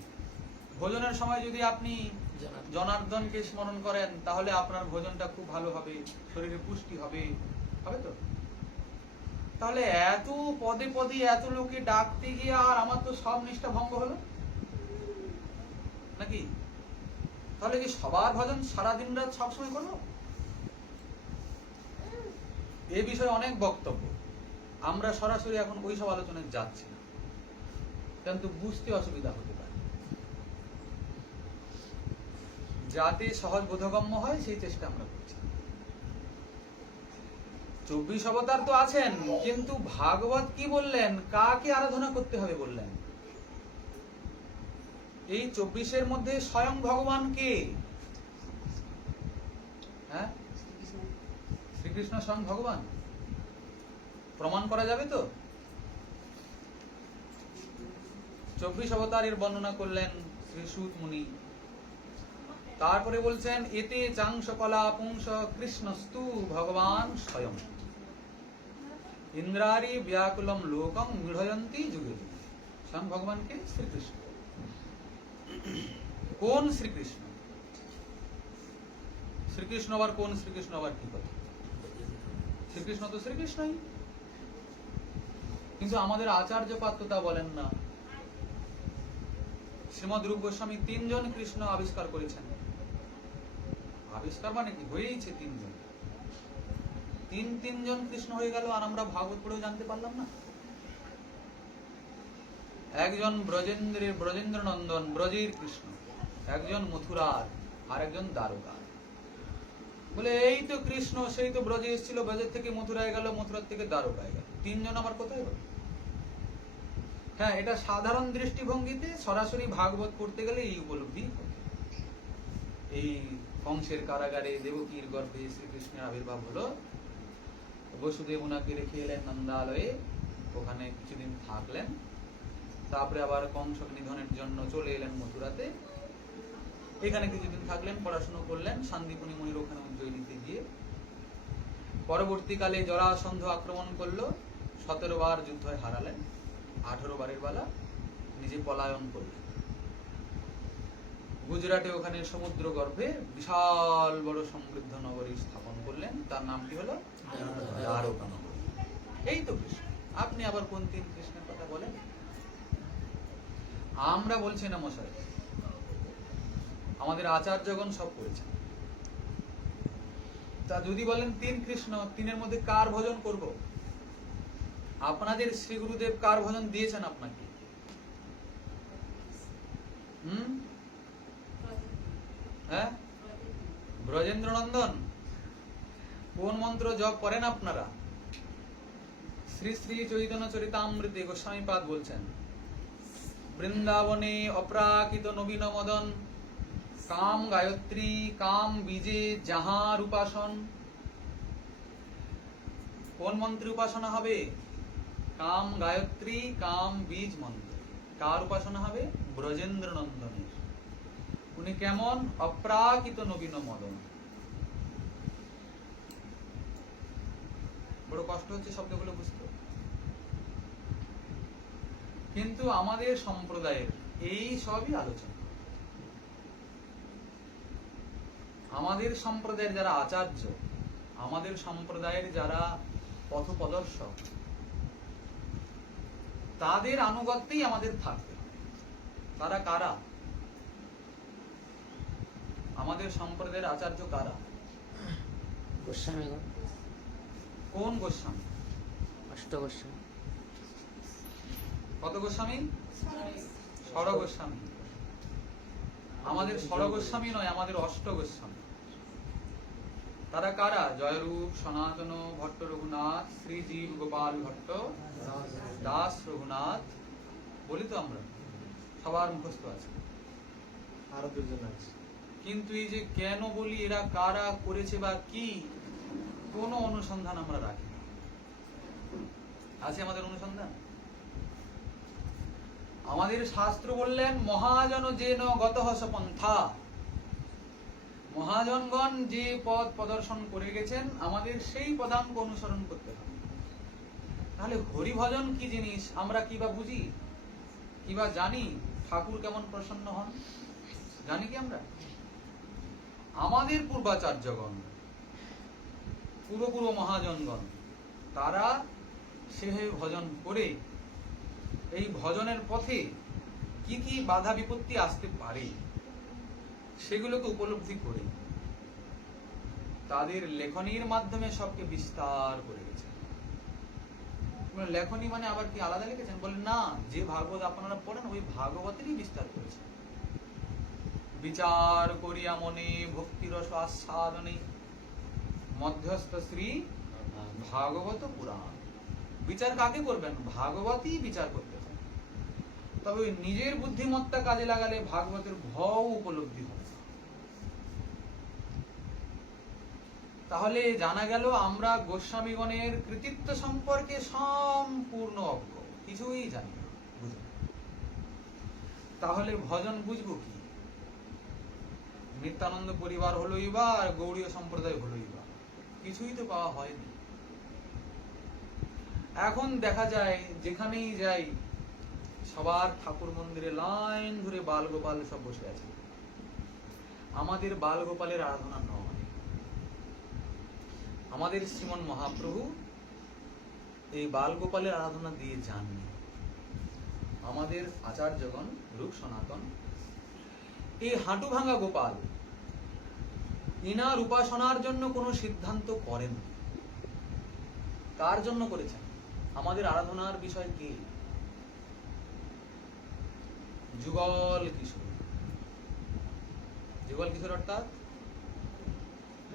ভোজনের সময় যদি আপনি জনার্দনকে স্মরণ করেন, তাহলে আপনার ভোজনটা খুব ভালো হবে, শরীরে পুষ্টি হবে, হবে তো? তাহলে এত পদে পদে এত লোকে ডাকতে গিয়ে আর আমার তো সব নিষ্ঠা ভঙ্গ হলো নাকি? তাহলে কি সবার ভজন সারাদিন রাত সবসময় করবো? এ বিষয়ে অনেক বক্তব্য, আমরা সরাসরি এখন ওই সব আলোচনায় যাচ্ছি না, কিন্তু বুঝতে অসুবিধা হতে পারে। যাতে সহজ বোধগম্য হয় সেই চেষ্টা আমরা করছি। 24 অবতার তো আছেন, কিন্তু ভাগবত কি বললেন? কাকে আরাধনা করতে হবে বললেন? এই 24-এর মধ্যে স্বয়ং ভগবান কে? হ্যাঁ, শ্রীকৃষ্ণ স্বয়ং ভগবান। প্রমাণ করা যাবে তো? 24 অবতারের বর্ণনা করলেন শ্রী সুত মুনি। তারপরে বলছেন, এতে চাংশ কলা পুংস কৃষ্ণস্তু ভগবান স্বয়ং ইন্দ্রারি ব্যাকুলম লোকং মৃঢ়য়ন্তি যুগে। স্বয়ং ভগবানকে শ্রীকৃষ্ণ। কোন শ্রীকৃষ্ণ? শ্রীকৃষ্ণ আবার কোন শ্রীকৃষ্ণ? আবার কি কথা? শ্রীকৃষ্ণ তো শ্রীকৃষ্ণই, কিন্তু আমাদের আচার্য পাত্র তা বলেন না। শ্রীমদ রূপ গোস্বামী 3 জন কৃষ্ণ আবিষ্কার করেছেন। আবিষ্কার মানে কি? হয়েইছে 3 জন। 3 জন কৃষ্ণ হয়ে গেল, আর আমরা ভাগবত পড়েও জানতে পারলাম না। একজন ব্রজেন্দ্র নন্দন ব্রজের কৃষ্ণ, একজন মথুরার, আর একজন দ্বারকার। বলে এই তো কৃষ্ণ, সেই তো ব্রজে এসেছিল, ব্রজের থেকে মথুরায় গেল, মথুরার থেকে দ্বারকায় গেল, তিনজন আবার কোথায় গেল? হ্যাঁ, এটা সাধারণ দৃষ্টিভঙ্গিতে সরাসরি ভাগবত পড়তে গেলে এই উপলব্ধি হবে। এই কংসের কারাগারে দেবকীর গর্ভে শ্রীকৃষ্ণের আবির্ভাব হলো, বসুদেব ওনাকে রেখে এলেন নন্দালয়ে, ওখানে কিছুদিন থাকলেন, তারপরে আবার কংস নিধনের জন্য চলে এলেন মথুরাতে, এখানে কিছুদিন থাকলেন, পড়াশোনা করলেন শান্তিপুনি মনির ওখানে উজ্জয়িনীতে গিয়ে। পরবর্তীকালে জরাসন্ধ আক্রমণ করলো, 17 বার যুদ্ধে হারালেন, 18 বারের বেলা নিজে পলায়ন করলেন। গুজরাটে ওখানে সমুদ্র গর্ভে বিশাল বড় সমৃদ্ধ নগরী স্থাপন করলেন, তার নামটি হলো দ্বারকা নগরী। এই তো কৃষ্ণ। আপনি আবার কোন তিন কৃষ্ণের কথা বলেন? আমরা বলছি না মশাই, আমাদের আচার্যগণ সব করেছেন। তা যদি বলেন তিন কৃষ্ণ, তিনের মধ্যে কার ভজন করব? আপনাদের শ্রী গুরুদেব কার ভজন দিয়েছেন আপনাকে? হ্যাঁ, ব্রজেন্দ্র নন্দন। কোন মন্ত্র জপ করেন আপনারা? শ্রী শ্রী চৈতন্য চরিতামৃতে গোস্বামীপাদ বলছেন, বৃন্দাবনে অপ্রাকৃত নবীন মদন, কাম গায়ত্রী কাম বীজে যাহার উপাসন। কোন মন্ত্রে উপাসনা হবে? কাম গায়ত্রী কাম বীজ মন্ত্র। কার উপাসনা হবে? ব্রজেন্দ্র নন্দনের। উনি কেমন? অপ্রাকৃত নবীন মদন। বড় কষ্ট হচ্ছে শব্দগুলো বুঝতে, কিন্তু আমাদের সম্প্রদায়ের এই সবই আলোচনা। আমাদের সম্প্রদায়ের যারা আচার্য, আমাদের সম্প্রদায়ের যারা পথপ্রদর্শক, তাদের আনুগত্যেই আমাদের থাকবে। তারা কারা? আমাদের সম্প্রদায়ের আচার্য কারা? গোস্বামীগণ। কোন গোস্বামী? অষ্ট গোস্বামী। কত গোস্বামী? ষড় গোস্বামী। আমাদের ষড় গোস্বামী নয়, আমাদের অষ্ট গোস্বামী। তারা কারা? জয়রূপ সনাতন ভট্ট রঘুনাথ, শ্রীজীব গোপাল ভট্ট, দাস রঘুনাথ। বলি তো আমরা, সবার মুখস্থ আছে, আরো দুজন আছে। কিন্তু এই যে কেন বলি, এরা কারা করেছে বা কি, কোনো অনুসন্ধান আমরা রাখি না। আছে আমাদের অনুসন্ধান? আমাদের শাস্ত্র বললেন, মহাজন যেন গতহস পন্থা। মহাজনগণ যে পথ প্রদর্শন করে গেছেন, আমাদের সেই পদাঙ্ক অনুসরণ করতে হবে। তাহলে হরিভজন কি জিনিস আমরা কি বা বুঝি, কি বা জানি? ঠাকুর কেমন প্রসন্ন হন জানি কি আমরা? আমাদের পূর্বাচার্যগণ, পূর্ব মহাজনগণ, তারা সেভাবে ভজন করে এই ভজনের পথে কি কি বাধা বিপত্তি আসতে পারে সেগুলোকে উপলব্ধি করে তাদের লেখনীর মাধ্যমে সবকে বিস্তার করে গেছে। লেখনী মানে আবার কি আলাদা লিখেছেন? বলেন না, যে ভাগবত আপনারা পড়েন ওই ভাগবতেরই বিস্তার করেছে। বিচার করিয়া মনে ভক্তিরস আস্বাদনে মধ্যস্থ শ্রী ভাগবত পুরাণ। বিচার কাকে করবেন? ভাগবতই বিচার করতে হবে। তবে নিজের বুদ্ধিমত্তা কাজে লাগালে ভাগবতের ভাব উপলব্ধি হবে। তাহলে জানা গেল আমরা গোস্বামীগণের কৃতিত্ব সম্পর্কে সম্পূর্ণ অজ্ঞ, কিছুই জানি না, বুঝি না। তাহলে ভজন বুঝবো কি? নিত্যানন্দ পরিবার হলোই বা আর গৌড়ীয় সম্প্রদায় হলোই বা, কিছুই তো পাওয়া হয়নি। এখন দেখা যায় যেখানেই যাই সবার ঠাকুর মন্দিরে লাইন ধরে বাল গোপাল সব বসে আছে। আমাদের বাল গোপালের আরাধনা নয়। আমাদের শ্রীমন মহাপ্রভু এই বাল গোপালের আরাধনা দিয়ে যাননি। আমাদের আচার্যগণ রূপ সনাতন এই হাঁটু ভাঙা গোপাল ইনার উপাসনার জন্য কোনো সিদ্ধান্ত করেন। কার জন্য করেছেন? আমাদের আরাধনার বিষয় কি? যুগল কিশোর। যুগল কিশোর অর্থাৎ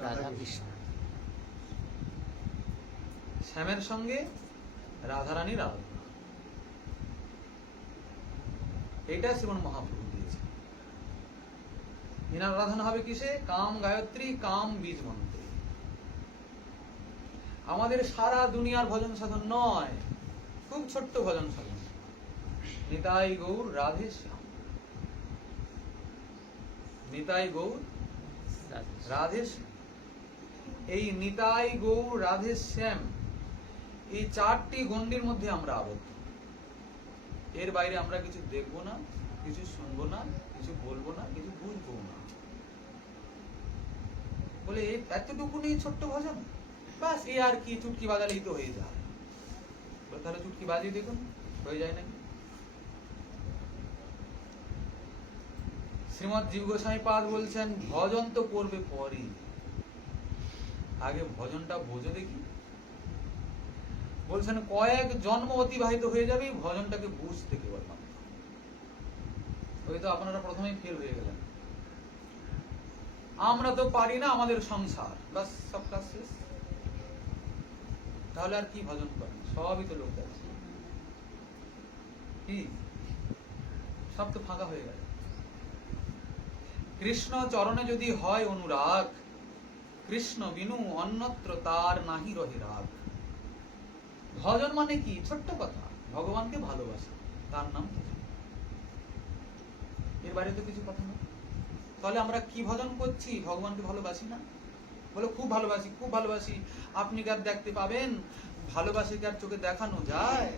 রাধা কৃষ্ণ। শ্যামের সঙ্গে রাধারানীর আরাধনা, এটা শ্রীমন মহাপ্রভু দিয়েছে। এনার আরাধনা হবে কিসে? কাম গায়ত্রী, কাম বীজ মন্ত্রে। আমাদের সারা দুনিয়ার ভজন সাধন নয়, খুব ছোট্ট ভজন সাধন। নিতাই গৌর রাধে শ্যাম, নিতাই গৌর রাধে শ্যাম। এই নিতাই গৌর রাধে শ্যাম, এই চারটি গণ্ডির মধ্যে আমরা আবদ্ধ। এর বাইরে আমরা কিছু দেখবো না, কিছু শুনবো না, কিছু বলবো না, কিছু বুঝবো না। বলে এতটুকু নেই ছোট্ট ভজন, বাস এই আর কি, চুটকি বাজালেই তো হয়ে যায়। তাহলে চুটকি বাজিয়ে দেখুন, হয়ে যায় নাকি? শ্রীমৎ জীব গোস্বামী পাদ বলছেন, ভজন তো করবে পরই, আগে ভজনটা বোঝো দেখি। বলছেন কয়েক জন্ম অতিবাহিত হয়ে যাবে ভজনটাকে বুঝতে কেবল মাত্র। ওই তো আপনারা প্রথমেই ফেল হয়ে গেলেন। আমরা তো পারি না, আমাদের সংসার, বাস সব কাজ শেষ। তাহলে আর কি ভজন করেন? সবই তো লোক যাচ্ছে, কি সব তো ফাঁকা হয়ে গেল। কৃষ্ণ চরণে যদি হয় অনুরাগ, কৃষ্ণ বিনু অন্যত্র তার নাহি রহে রাগ। ভজন মানে কি? ছোট্ট কথা, ভগবানকে ভালোবাসা, তার নাম ভজন। এর বাইরে তো কিছু কথা না। তাহলে আমরা কি ভজন করছি? ভগবানকে ভালোবাসি না? বলে খুব ভালোবাসি, খুব ভালোবাসি। আপনি কি আর দেখতে পাবেন? ভালোবাসে কি আর চোখে দেখানো যায়?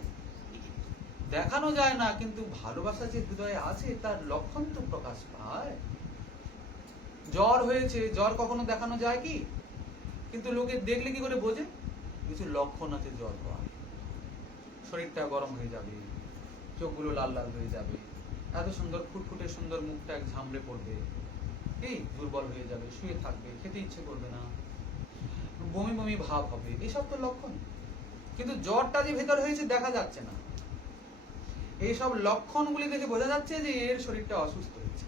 দেখানো যায় না, কিন্তু ভালোবাসা যে হৃদয়ে আছে তার লক্ষণ তো প্রকাশ পায়। জ্বর হয়েছে, জ্বর কখনো দেখানো যায় কি? কিন্তু লোকে দেখলে কি করে বোঝে? কিছু লক্ষণ আছে জ্বর হওয়ার। শরীরটা গরম হয়ে যাবে, চোখগুলো লাল লাল হয়ে যাবে, এত সুন্দর ফুটফুটে সুন্দর মুখটা ঝামড়ে পড়বে, কি দুর্বল হয়ে যাবে, শুয়ে থাকবে, খেতে ইচ্ছে করবে না, বমি বমি ভাব হবে, এসব তো লক্ষণ। কিন্তু জ্বরটা যে ভেতর হয়েছে দেখা যাচ্ছে না। এইসব লক্ষণগুলি দেখে বোঝা যাচ্ছে যে এর শরীরটা অসুস্থ হয়েছে।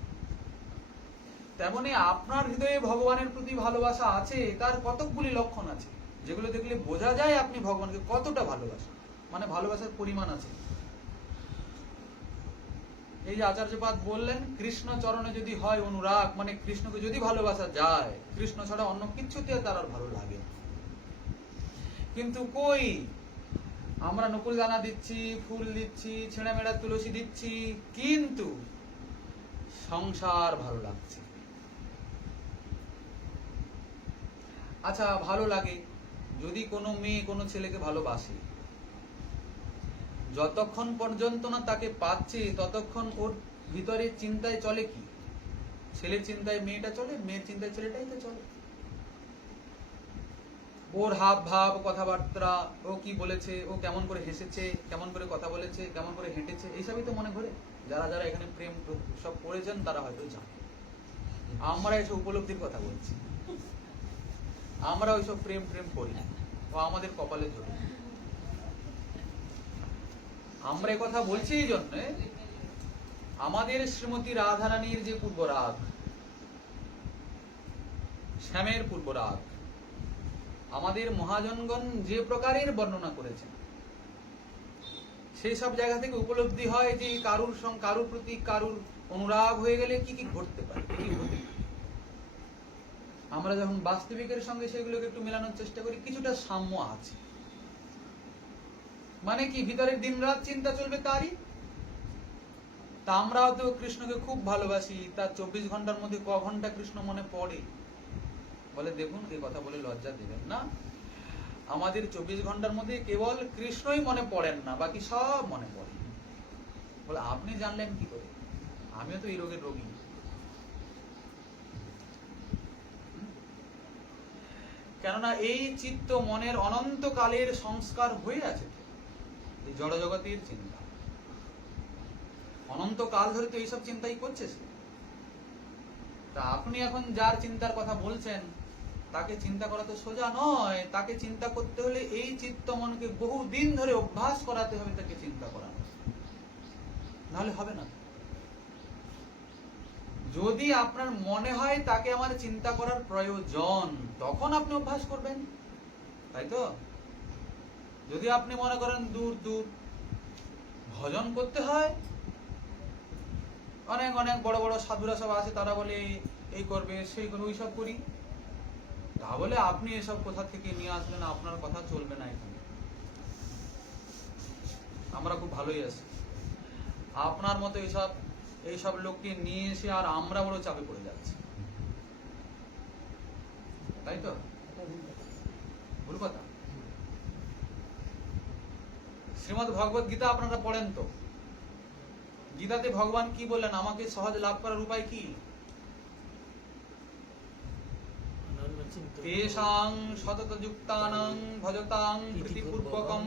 তেমনি আপনার হৃদয়ে ভগবানের প্রতি ভালোবাসা আছে, তার কতকগুলি লক্ষণ আছে যেগুলো দেখলে বোঝা যায় আপনি ভগবানকে কতটা ভালোবাসেন, মানে ভালোবাসার পরিমাণ আছে। এই যে আচার্যপাদ বললেন, কৃষ্ণ চরণে যদি হয় অনুরাগ, মানে কৃষ্ণকে যদি ভালোবাসা যায়, কৃষ্ণ ছাড়া অন্য কিছুতে তার আর ভালো লাগে না। কিন্তু কই, আমরা নকুল দানা দিচ্ছি, ফুল দিচ্ছি, ছেঁড়া মেড়া তুলসী দিচ্ছি, কিন্তু সংসার ভালো লাগছে। আচ্ছা, ভালো লাগে যদি কোনো মেয়ে কোনো ছেলেকে ভালোবাসে, যতক্ষণ পর্যন্ত না তাকে পাচ্ছে ততক্ষণ ওর ভিতরে চিন্তায় চলে কি? ছেলের চিন্তায় মেয়েটা চলে, মেয়ের চিন্তায় ছেলেটাই তো চলে। ওর হাব ভাব, কথাবার্তা, ও কি বলেছে, ও কেমন করে হেসেছে, কেমন করে কথা বলেছে, কেমন করে হেঁটেছে, এইসবই তো মনে ঘোরে। যারা যারা এখানে প্রেম সব করেছেন তারা হয়তো জানে। আমরা এসব উপলব্ধির কথা বলছি। আমরা ওইসব প্রেম প্রেম করি না, ও আমাদের কপালে ধরে। আমরা এই কথা বলছি এই জন্য, আমাদের শ্রীমতী রাধারানীর যে পূর্বরাগ, শ্যামের পূর্বরাগ, আমাদের মহাজনগণ যে প্রকারের বর্ণনা করেছেন, সেই সব জায়গা থেকে উপলব্ধি হয় যে কারুর প্রতি কারুর অনুরাগ হয়ে গেলে কি কি ঘটতে পারে, কি কি ঘটে। আমরা যখন বাস্তবিকের সঙ্গে সেগুলোকে একটু মেলানোর চেষ্টা করি, কিছুটা সাম্য আছে। মানে কি, ভিতরের দিনরাত চিন্তা চলবে তারই। তা আমরাও তো কৃষ্ণকে খুব ভালোবাসি, তার 24 ঘন্টার মধ্যে ক ঘন্টা কৃষ্ণ মনে পড়ে? বলে দেখুন, এই কথা বলে লজ্জা দেবেন না, আমাদের 24 ঘন্টার মধ্যে কেবল কৃষ্ণই মনে পড়েন না, বাকি সব মনে পড়ে। বলে আপনি জানলেন কি করে? আমিও তো এই রোগের রোগী। কেননা এই চিত্ত মনের অনন্তকালের সংস্কার হয়ে আছে, এই জড় জগতের চিন্তা অনন্তকাল ধরে তো এইসব চিন্তাই করছে সে। তা আপনি এখন যার চিন্তার কথা বলছেন, তাকে চিন্তা করা তো সোজা নয়। তাকে চিন্তা করতে হলে এই চিত্ত মনকে বহুদিন ধরে অভ্যাস করাতে হবে, তাকে চিন্তা করানো, নাহলে হবে না। যদি আপনার মনে হয় তাকে আমার চিন্তা করার প্রয়োজন, তখন আপনি অভ্যাস করবেন, তাই তো? যদি আপনি মনে করেন দূর দূর ভজন করতে হয়, অনেক অনেক বড় বড় সাধুরা সব আছে, তারা বলে এই করবে সেই করবে, ওইসব করি, তা বলে আপনি এসব কোথা থেকে নিয়ে আসলেন, আপনার কথা চলবে না এখানে। আমরা খুব ভালোই আছি, আপনার মতো এইসব লোককে নিয়ে এসে আর আমরা বড় চাপে পড়ে যাচ্ছি, তাই তো? ভুল কথা। শ্রীমদ্ ভগবত গীতা আপনারা পড়েন তো? গীতাতে ভগবান কি বললেন? আমাকে সহজ লাভ করার উপায় কি? তেষাং সতত যুক্তানাং ভজতাং প্রীতিপূর্বকম।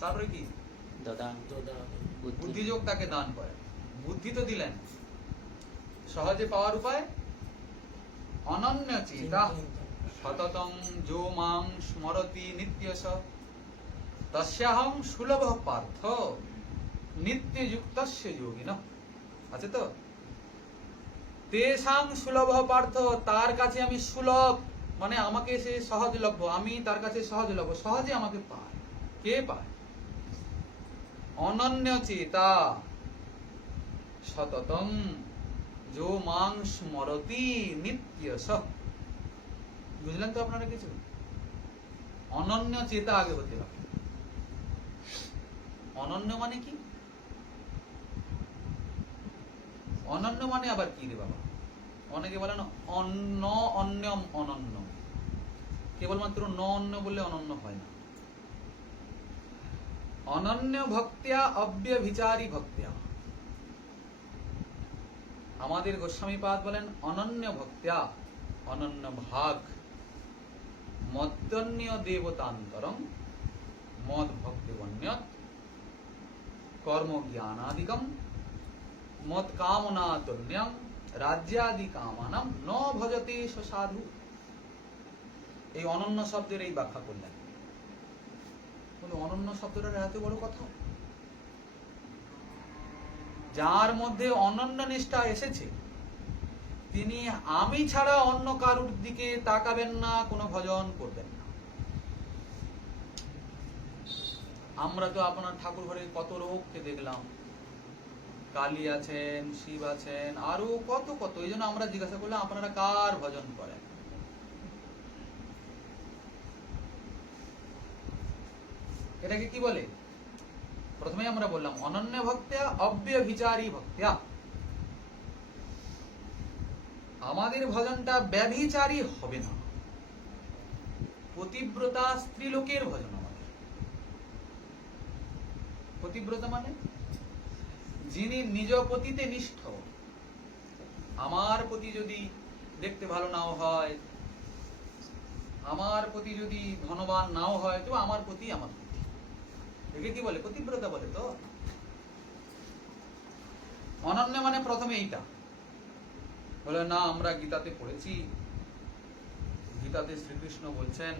তারপরে কি? বুদ্ধিযোগ তাকে দান করেন। বুদ্ধি তো দিলেন, সহজে পাওয়ার উপায় অনন্য চিন্তা সততং যো মাং স্মরতি নিত্যশ তস্যাহং সুলভ পার্থ নিত্যযুক্তস্য যোগিনঃ। আছে তো? তেষাং সুলভ পার্থ, তার কাছে আমি সুলভ, মানে আমাকে সে সহজলভ্য, আমি তার কাছে সহজলভ্য, সহজে আমাকে পায়। কে পায়? অনন্য চেতা সততং যো মাং স্মরতি নিত্যশ। বুঝলেন তো আপনারা কিছু? অনন্য চেতা আগে হতে হবে। অনন্য মানে কি? অনন্য মানে আবার কি রে বাবা? অনেকে বলেন অন্য অন্যম অনন্য, কেবলমাত্র ন অন্য বললে অনন্য হয় না। অনন্য ভক্তিয়া অব্যভিচারী ভক্তিয়া। আমাদের গোস্বামীপাদ বলেন অনন্য ভক্তিয়া, অনন্য ভাগ, মদ্যন্য দেবতান্তরম মদ ভক্তি বন্যত কর্ম জ্ঞানাদিকম মদ কামনা তুল্যম রাজ্যাদি কামানম ন ভজতে সাধু। এই অনন্য শব্দের এই ব্যাখ্যা করলেন। অনন্য শব্দটার এত বড় কথা? যার মধ্যে অনন্য নিষ্ঠা এসেছে, তিনি আমি ছাড়া অন্য কারুর দিকে তাকাবেন না, কোনো ভজন করবেন না। আমরা তো আপনার ঠাকুর ঘরে কত লোককে দেখলাম, কালী আছেন, শিব আছেন, আরো কত কত। এই জন্য আমরা জিজ্ঞাসা করলাম আপনারা কার ভজন করেন? এটাকে কি বলে? প্রথমে আমরা বললাম অনন্য ভক্তিয়া অব্যভিচারী ভক্তিয়া। আমাদের ভজনটা ব্যভিচারী হবে না, পতিব্রতা স্ত্রীলোকের ভজন আমাদের। পতিব্রতা মানে যিনি নিজ পতিতে নিষ্ঠ। আমার প্রতি যদি দেখতে ভালো নাও হয়, আমার প্রতি যদি ধনবান নাও হয়, তো আমার প্রতি আমার প্রতি, একে কি বলে? পতিব্রতা বলে। তো অনন্য মানে প্রথমে এইটা বলে না। আমরা গীতাতে পড়েছি, গীতাতে শ্রীকৃষ্ণ বলছেন,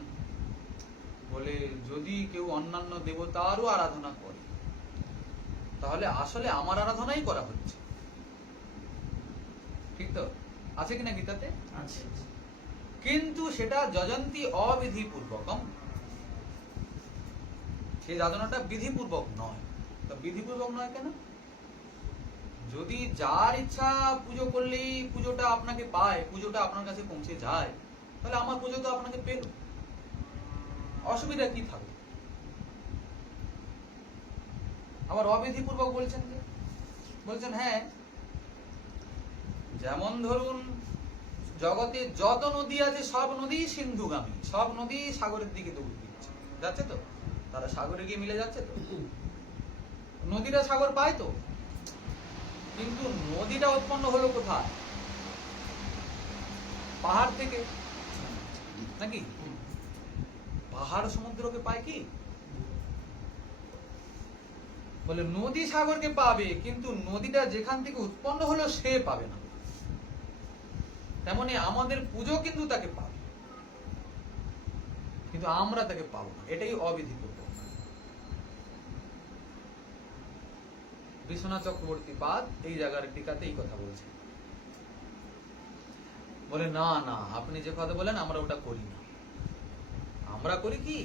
বলে যদি কেউ অন্যান্য দেবতারও আরাধনা করে, তাহলে আসলে আমার আরাধনাই করা হচ্ছে। ঠিক তো? আছে কিনা গীতাতে? আছে। কিন্তু সেটা যজন্তি অবিধিপূর্বকম, সেই যাজনাটা বিধিপূর্বক নয়। তা বিধিপূর্বক নয় কেন? যদি যার ইচ্ছা পুজো করলেই পুজোটা আপনাকে পায়, পুজোটা আপনার কাছে পৌঁছে যায়, তাহলে আমার পুজো তো আপনাকে পেল, অসুবিধা কি থাকবে? আবার অবিধিপূর্বক বলছেন যে, বলছেন হ্যাঁ, যেমন ধরুন জগতে যত নদী আছে সব নদী সিন্ধুগামী, সব নদী সাগরের দিকে দৌড় দিচ্ছে, যাচ্ছে তো, তারা সাগরে গিয়ে মিলে যাচ্ছে তো। নদীরা সাগর পায় তো, কিন্তু নদীটা উৎপন্ন হলো কোথায়? পাহাড় থেকে, নাকি? পাহাড় সমুদ্রকে পায় কি? বলে নদী সাগরকে পাবে, কিন্তু নদীটা যেখান থেকে উৎপন্ন হলো সে পাবে না। তেমনি আমাদের পুজো কিন্তু তাকে পাবে, কিন্তু আমরা তাকে পাবো না। এটাই অবিধিপূর্বক। বিশ্বনাথ চক্রবর্তী পাদ এই জায়গার টিকাতে এই কথা বলছে। বলে না না, আপনি যে কথা বলেন আমরা ওটা করি না। আমরা করি কি,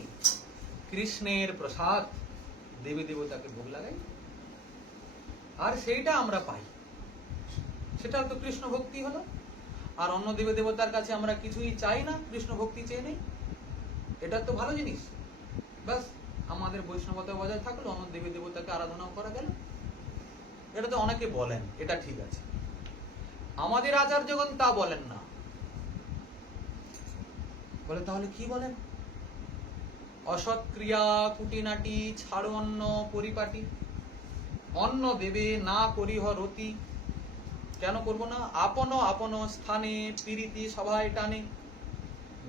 কৃষ্ণের প্রসাদ দেবী দেবতাকে ভোগ লাগাই, আর সেইটা আমরা পাই, সেটা তো কৃষ্ণ ভক্তি হলো। আর অন্য দেবী দেবতার কাছে আমরা কিছুই চাই না, কৃষ্ণ ভক্তি চেয়ে নেই, এটা তো ভালো জিনিস। ব্যাস, আমাদের বৈষ্ণবতা বজায় থাকলো, অন্য দেবী দেবতাকে আরাধনাও করা গেল। এটা তো অনেকে বলেন, এটা ঠিক আছে। আমাদের আচার্যগণ তা বলেন না। বলে তাহলে কি বলেন? অসৎ ক্রিয়া কুটিনাটি ছাড়ো অন্ন পরিপাটি, অন্ন দেবে না করিহ রতি। কেন করব না? আপন আপন স্থানে প্রীতি সভায় টানে,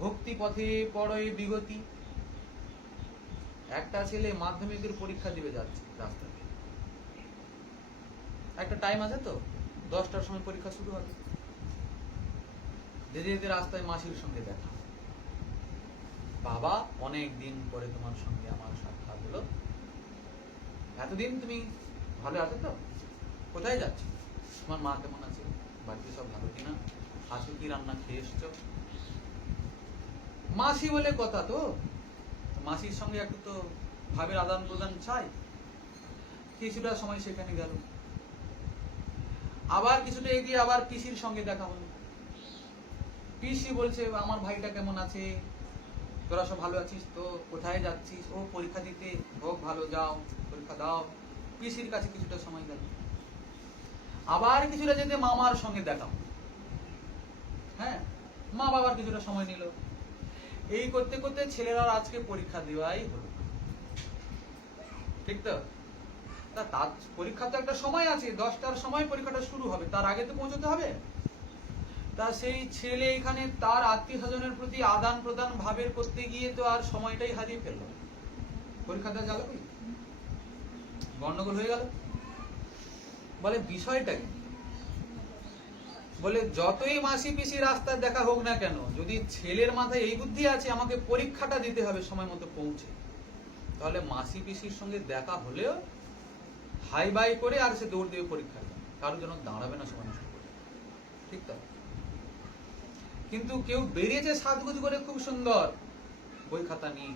ভক্তি পথে পড়ে বিগতি। একটা ছেলে মাধ্যমিকের পরীক্ষা দিবে যাচ্ছে রাস্তাতে, একটা টাইম আছে তো, 10টার সময় পরীক্ষা শুরু হবে। যেতে যেতে রাস্তায় মাসির সঙ্গে দেখা, বাবা অনেক দিন পরে তোমার সঙ্গে আমার সাক্ষাৎ হলো, এতদিন তুমি ভালো আছো তো? কোথায় যাচ্ছ? তোমার মা কেমন আছে? বাড়িতে সব ভালো কিনা? আজকে কি রান্না খেয়ে এসছো? মাসি বলে কথা তো, মাসির সঙ্গে একটু তো ভাবের আদান প্রদান চাই। কিছুটা সময় সেখানে গেল, আবার কিছুটা এগিয়ে আবার পিসির সঙ্গে দেখা হলো। পিসি বলছে আমার ভাইটা কেমন আছে, তোরা সব ভালো আছিস তো? কোথায় যাচ্ছিস? ও পরীক্ষা দিতে। হোক ভালো, যাও পরীক্ষা দাও। পিসির কাছে কিছুটা সময় গেল, আবার কিছুটা যেতে মামার সঙ্গে দেখা হলো। হ্যাঁ, মা বাবার কিছুটা সময় নিল। এই করতে করতে ছেলেরা আজকে পরীক্ষা দেওয়াই হলো, ঠিক তো? তার পরীক্ষা তো একটা সময় আছে, 10টার সময় পরীক্ষাটা শুরু হবে, তার আগে তো পৌঁছতে হবে। তা সেই ছেলে এখানে তার আত্মীয় স্বজনের প্রতি আদান প্রদান ভাবের করতে গিয়ে তো আর সময়টাই হারিয়ে ফেলল। পরীক্ষা দেওয়া গেল, গন্ডগোল হয়ে গেল। বলে বিষয়টা কি? বলে যতই মাসি পিসি রাস্তায় দেখা হোক না কেন, যদি ছেলের মাথায় এই বুদ্ধি আছে আমাকে পরীক্ষাটা দিতে হবে সময় মতো পৌঁছে, তাহলে মাসি পিসির সঙ্গে দেখা হলেও হাই বাই করে আর সে দৌড় দেবে পরীক্ষা, কারোর জন্য দাঁড়াবে না সময় নষ্ট করে, ঠিক তো? কিন্তু কেউ বেরিয়েছে সাজগুজ করে খুব সুন্দর, বই খাতা নিয়ে,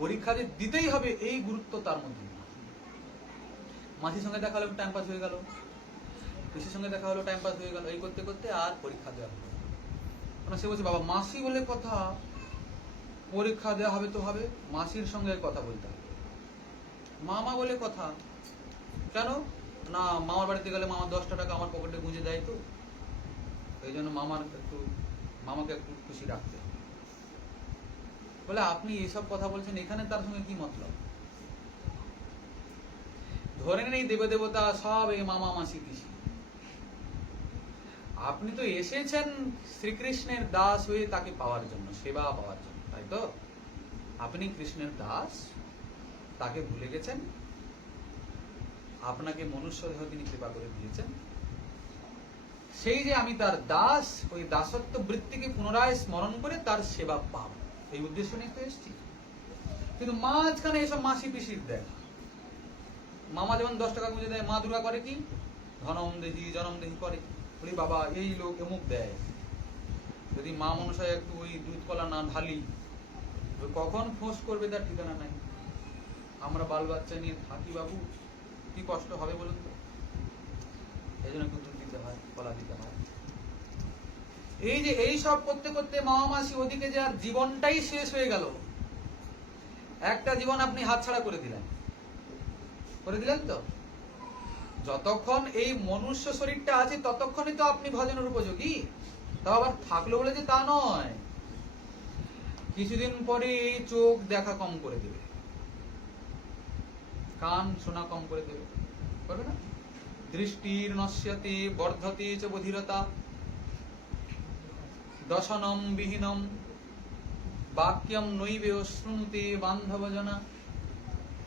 পরীক্ষা যে দিতেই হবে এই গুরুত্ব তার মধ্যে। মাসির সঙ্গে দেখা হলো, টাইম পাস হয়ে গেল, পিসির সঙ্গে দেখা হলো, টাইম পাস হয়ে গেল, এই করতে করতে আর পরীক্ষা দেওয়া হলো। সে বলছে বাবা মাসি বলে কথা, পরীক্ষা দেওয়া হবে তো হবে, মাসির সঙ্গে কথা বলতে হবে। মামা বলে কথা, কেন না? মামার বাড়িতে গেলে মামা 10টা টাকা আমার পকেটে গুঁজে দেয় তো, এই জন্য মামাকে একটু খুশি রাখতে। বলে আপনি এসব কথা বলছেন, এখানে তার সঙ্গে কি মতলব? ধরে নেই দেব দেবতা সব এই মামা মাসি পিসি। আপনি তো এসেছেন শ্রীকৃষ্ণের দাস হয়ে তাকে পাওয়ার জন্য, সেবা পাওয়ার জন্য, তাই তো? আপনি কৃষ্ণের দাস, তাকে ভুলে গেছেন? আপনাকে মনুষ্য দেহ তিনি কৃপা করে দিয়েছেন, সেই যে আমি তার দাস, ওই দাসত্ব বৃত্তিকে পুনরায় স্মরণ করে তার সেবা পাব, এই উদ্দেশ্য নিয়ে তো এসেছি। কিন্তু মাঝখানে এসব মাসি পিসির দেখা, মামা যেমন 10 টাকা গুঁজে দেয়, মা দুর্গা করে কি ধনম দেহি জনম দেহি করে। বলি বাবা এই লোক এমুক দেয়, যদি মা মনসায় একটু ওই দুধ কলা না ঢালি, কখন ফোঁস করবে তার ঠিকানা নাই। আমরা বাল বাচ্চা নিয়ে থাকি বাবু, কি কষ্ট হবে বলুন তো? এই জন্য একটু দুধ দিতে হয়, কলা দিতে হয়। এই যে এই সব করতে করতে মামা মাসি ওদিকে যে আর জীবনটাই শেষ হয়ে গেল। একটা জীবন আপনি হাতছাড়া করে দিলেন তো। যতক্ষণ এই মনুষ্য শরীরটা আছে ততক্ষণই তো আপনি ভজনের উপযোগী, তাও আবার থাকলো বলে যে তা নয়। কিছুদিন পরে এই চোখ দেখা কম করে দেবে, কান শোনা কম করে দেবে, করবে না? দৃষ্টির নশ্যতে বর্ধতে চ বধিরতা, দশনম বিহীনম বাক্যম নৈবেয় শ্রুণুতে বান্ধবজনা।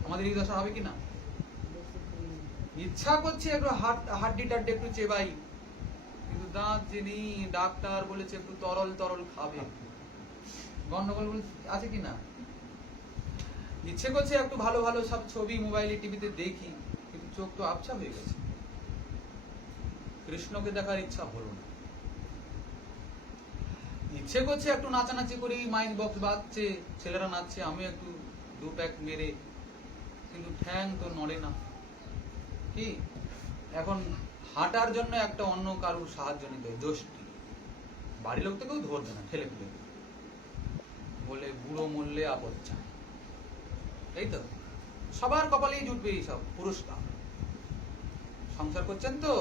আমাদের এই দশা হবে কিনা? ইচ্ছা করছে একটু হাড্ডি টাড্ডি একটু চেবাই, কিন্তু দাঁত যিনি ডাক্তার বলেছে একটু তরল তরল খাবে, গন্ডগোল আছে কিনা? ইচ্ছে করছে একটু ভালো ভালো সব ছবি মোবাইলে টিভিতে দেখি, কিন্তু চোখ তো আবছা হয়ে গেছে, কৃষ্ণকে দেখার ইচ্ছা হলো না। ইচ্ছে করছে একটু নাচানাচি করি, মাইক বক্স বাজছে, ছেলেরা নাচছে, আমি একটু দু প্যাক মেরে, কিন্তু ঠ্যাং তো নড়ে না। কি এখন হাঁটার জন্য একটা অন্য কারুর সাহায্য নিতে হয়, যষ্টি, বাড়ির লোক থেকেও ধরবে না, ঠেলে ফেলে দেবে। বলে বুড়ো মূল্যে আপচ্ছা, এই তো সবার কপালেই জুটবে এইসব পুরস্কার। সংসার করছেন তো,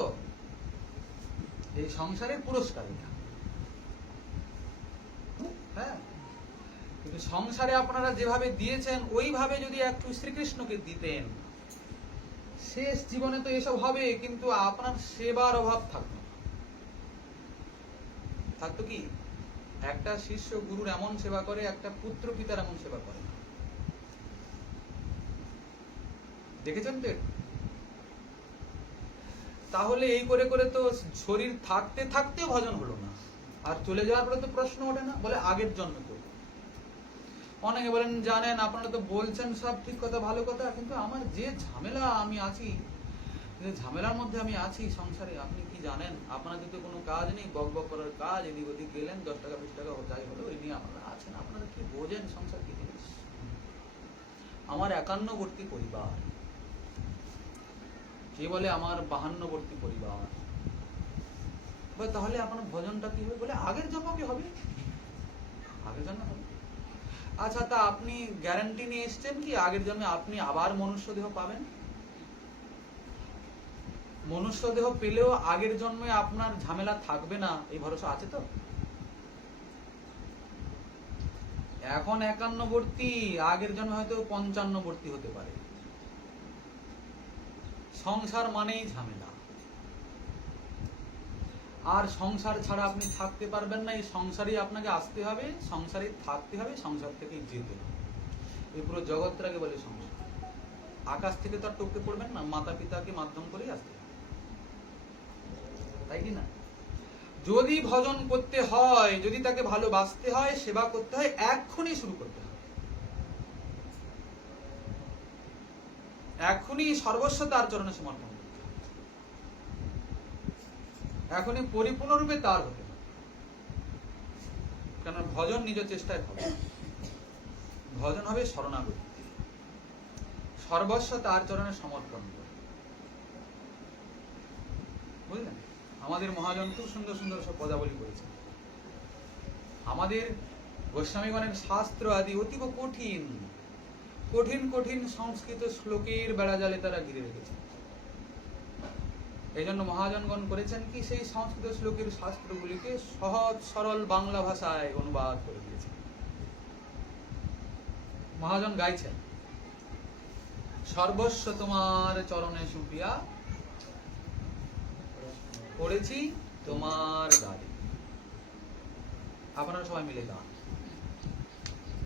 এই সংসারের পুরস্কার এটা। হ্যাঁ, কিন্তু সংসারে আপনারা যেভাবে দিয়েছেন ওইভাবে যদি একটু শ্রীকৃষ্ণকে দিতেন, শেষ জীবনে তো এসব হবে, কিন্তু আপনার সেবার অভাব থাকতো না। থাকতো কি, একটা শিষ্য গুরুর এমন সেবা করে, একটা পুত্র পিতার এমন সেবা করে না। দেখেছেন তো? তাহলে এই করে করে তো শরীর থাকতে থাকতেও ভজন হলো না, আর চলে যাওয়ার পরে তো প্রশ্ন ওঠে না, বলে আগের জন্মে করবো। অনেকে বলেন, জানেন আপনারা তো বলছেন সব ঠিক কথা, ভালো কথা, কিন্তু আমার যে ঝামেলা আমি আছি, যে ঝামেলার মধ্যে আমি আছি সংসারে, আপনি কি জানেন? আপনাদের তো কোনো কাজ নেই, বক বক করার কাজ, এদিক ওদিক গেলেন, 10 টাকা 20 টাকা যাই হলো, এই নিয়ে আপনারা আছেন। আপনারা কি বোঝেন সংসার কি জিনিস? আমার 51বর্তী পরিবার, কে বলে আমার 52বর্তী পরিবার। তাহলে আপনার ভজনটা কি হবে? বলে আগের জন্ম কি হবে, আগের জন্ম হবে। আচ্ছা, তা আপনি গ্যারান্টি নিয়ে এসছেন কি আগের জন্মে আপনি আবার মনুষ্য দেহ পাবেন? মনুষ্য দেহ পেলেও আগের জন্মে আপনার ঝামেলা থাকবে না, এই ভরসা আছে তো? এখন 51বর্তী, আগের জন্মে হয়তো 55বর্তী হতে পারে। সংসার মানেই ঝামেলা, আর সংসার ছাড়া আপনি থাকতে পারবেন না। এই সংসারেই আপনাকে আসতে হবে, সংসারে থাকতে হবে, সংসার থেকে যেতে হবে। এই পুরো জগৎটাকে বলে সংসার। আকাশ থেকে তো আর টপকে পড়বেন না, মাতা পিতাকে মাধ্যম করেই আসতে হবে, তাই কি না? যদি ভজন করতে হয়, যদি তাকে ভালোবাসতে হয়, সেবা করতে হয়, এক্ষুনি শুরু করতে হবে, এখনই সর্বস্ব তার চরণে সমর্পণ করতে হবে, এখনই পরিপূর্ণরূপে তার হতে হবে। কেন ভজন নিজ চেষ্টায় হবে, ভজন হবে শরণাগতি, সর্বস্ব তার চরণে সমর্পণ করে। বুঝলেন? আমাদের মহাজন খুব সুন্দর সুন্দর সব পদাবলী করেছেন। আমাদের গোস্বামীগণের শাস্ত্র আদি অতীব কঠিন কঠিন কঠিন সংস্কৃত শ্লোকের বেড়াজালে তারা ঘিরে রেখেছেন। এই জন্য মহাজনগণ করেছেন কি, সেই সংস্কৃত শ্লোকের শাস্ত্রগুলিকে সহজ সরল বাংলা ভাষায় অনুবাদ করে দিয়েছেন। মহাজন গাইছেন, সর্বস্ব তোমার চরণে সুপিয়া করেছি তোমার গায়ে। আপনারা সবাই মিলে গান।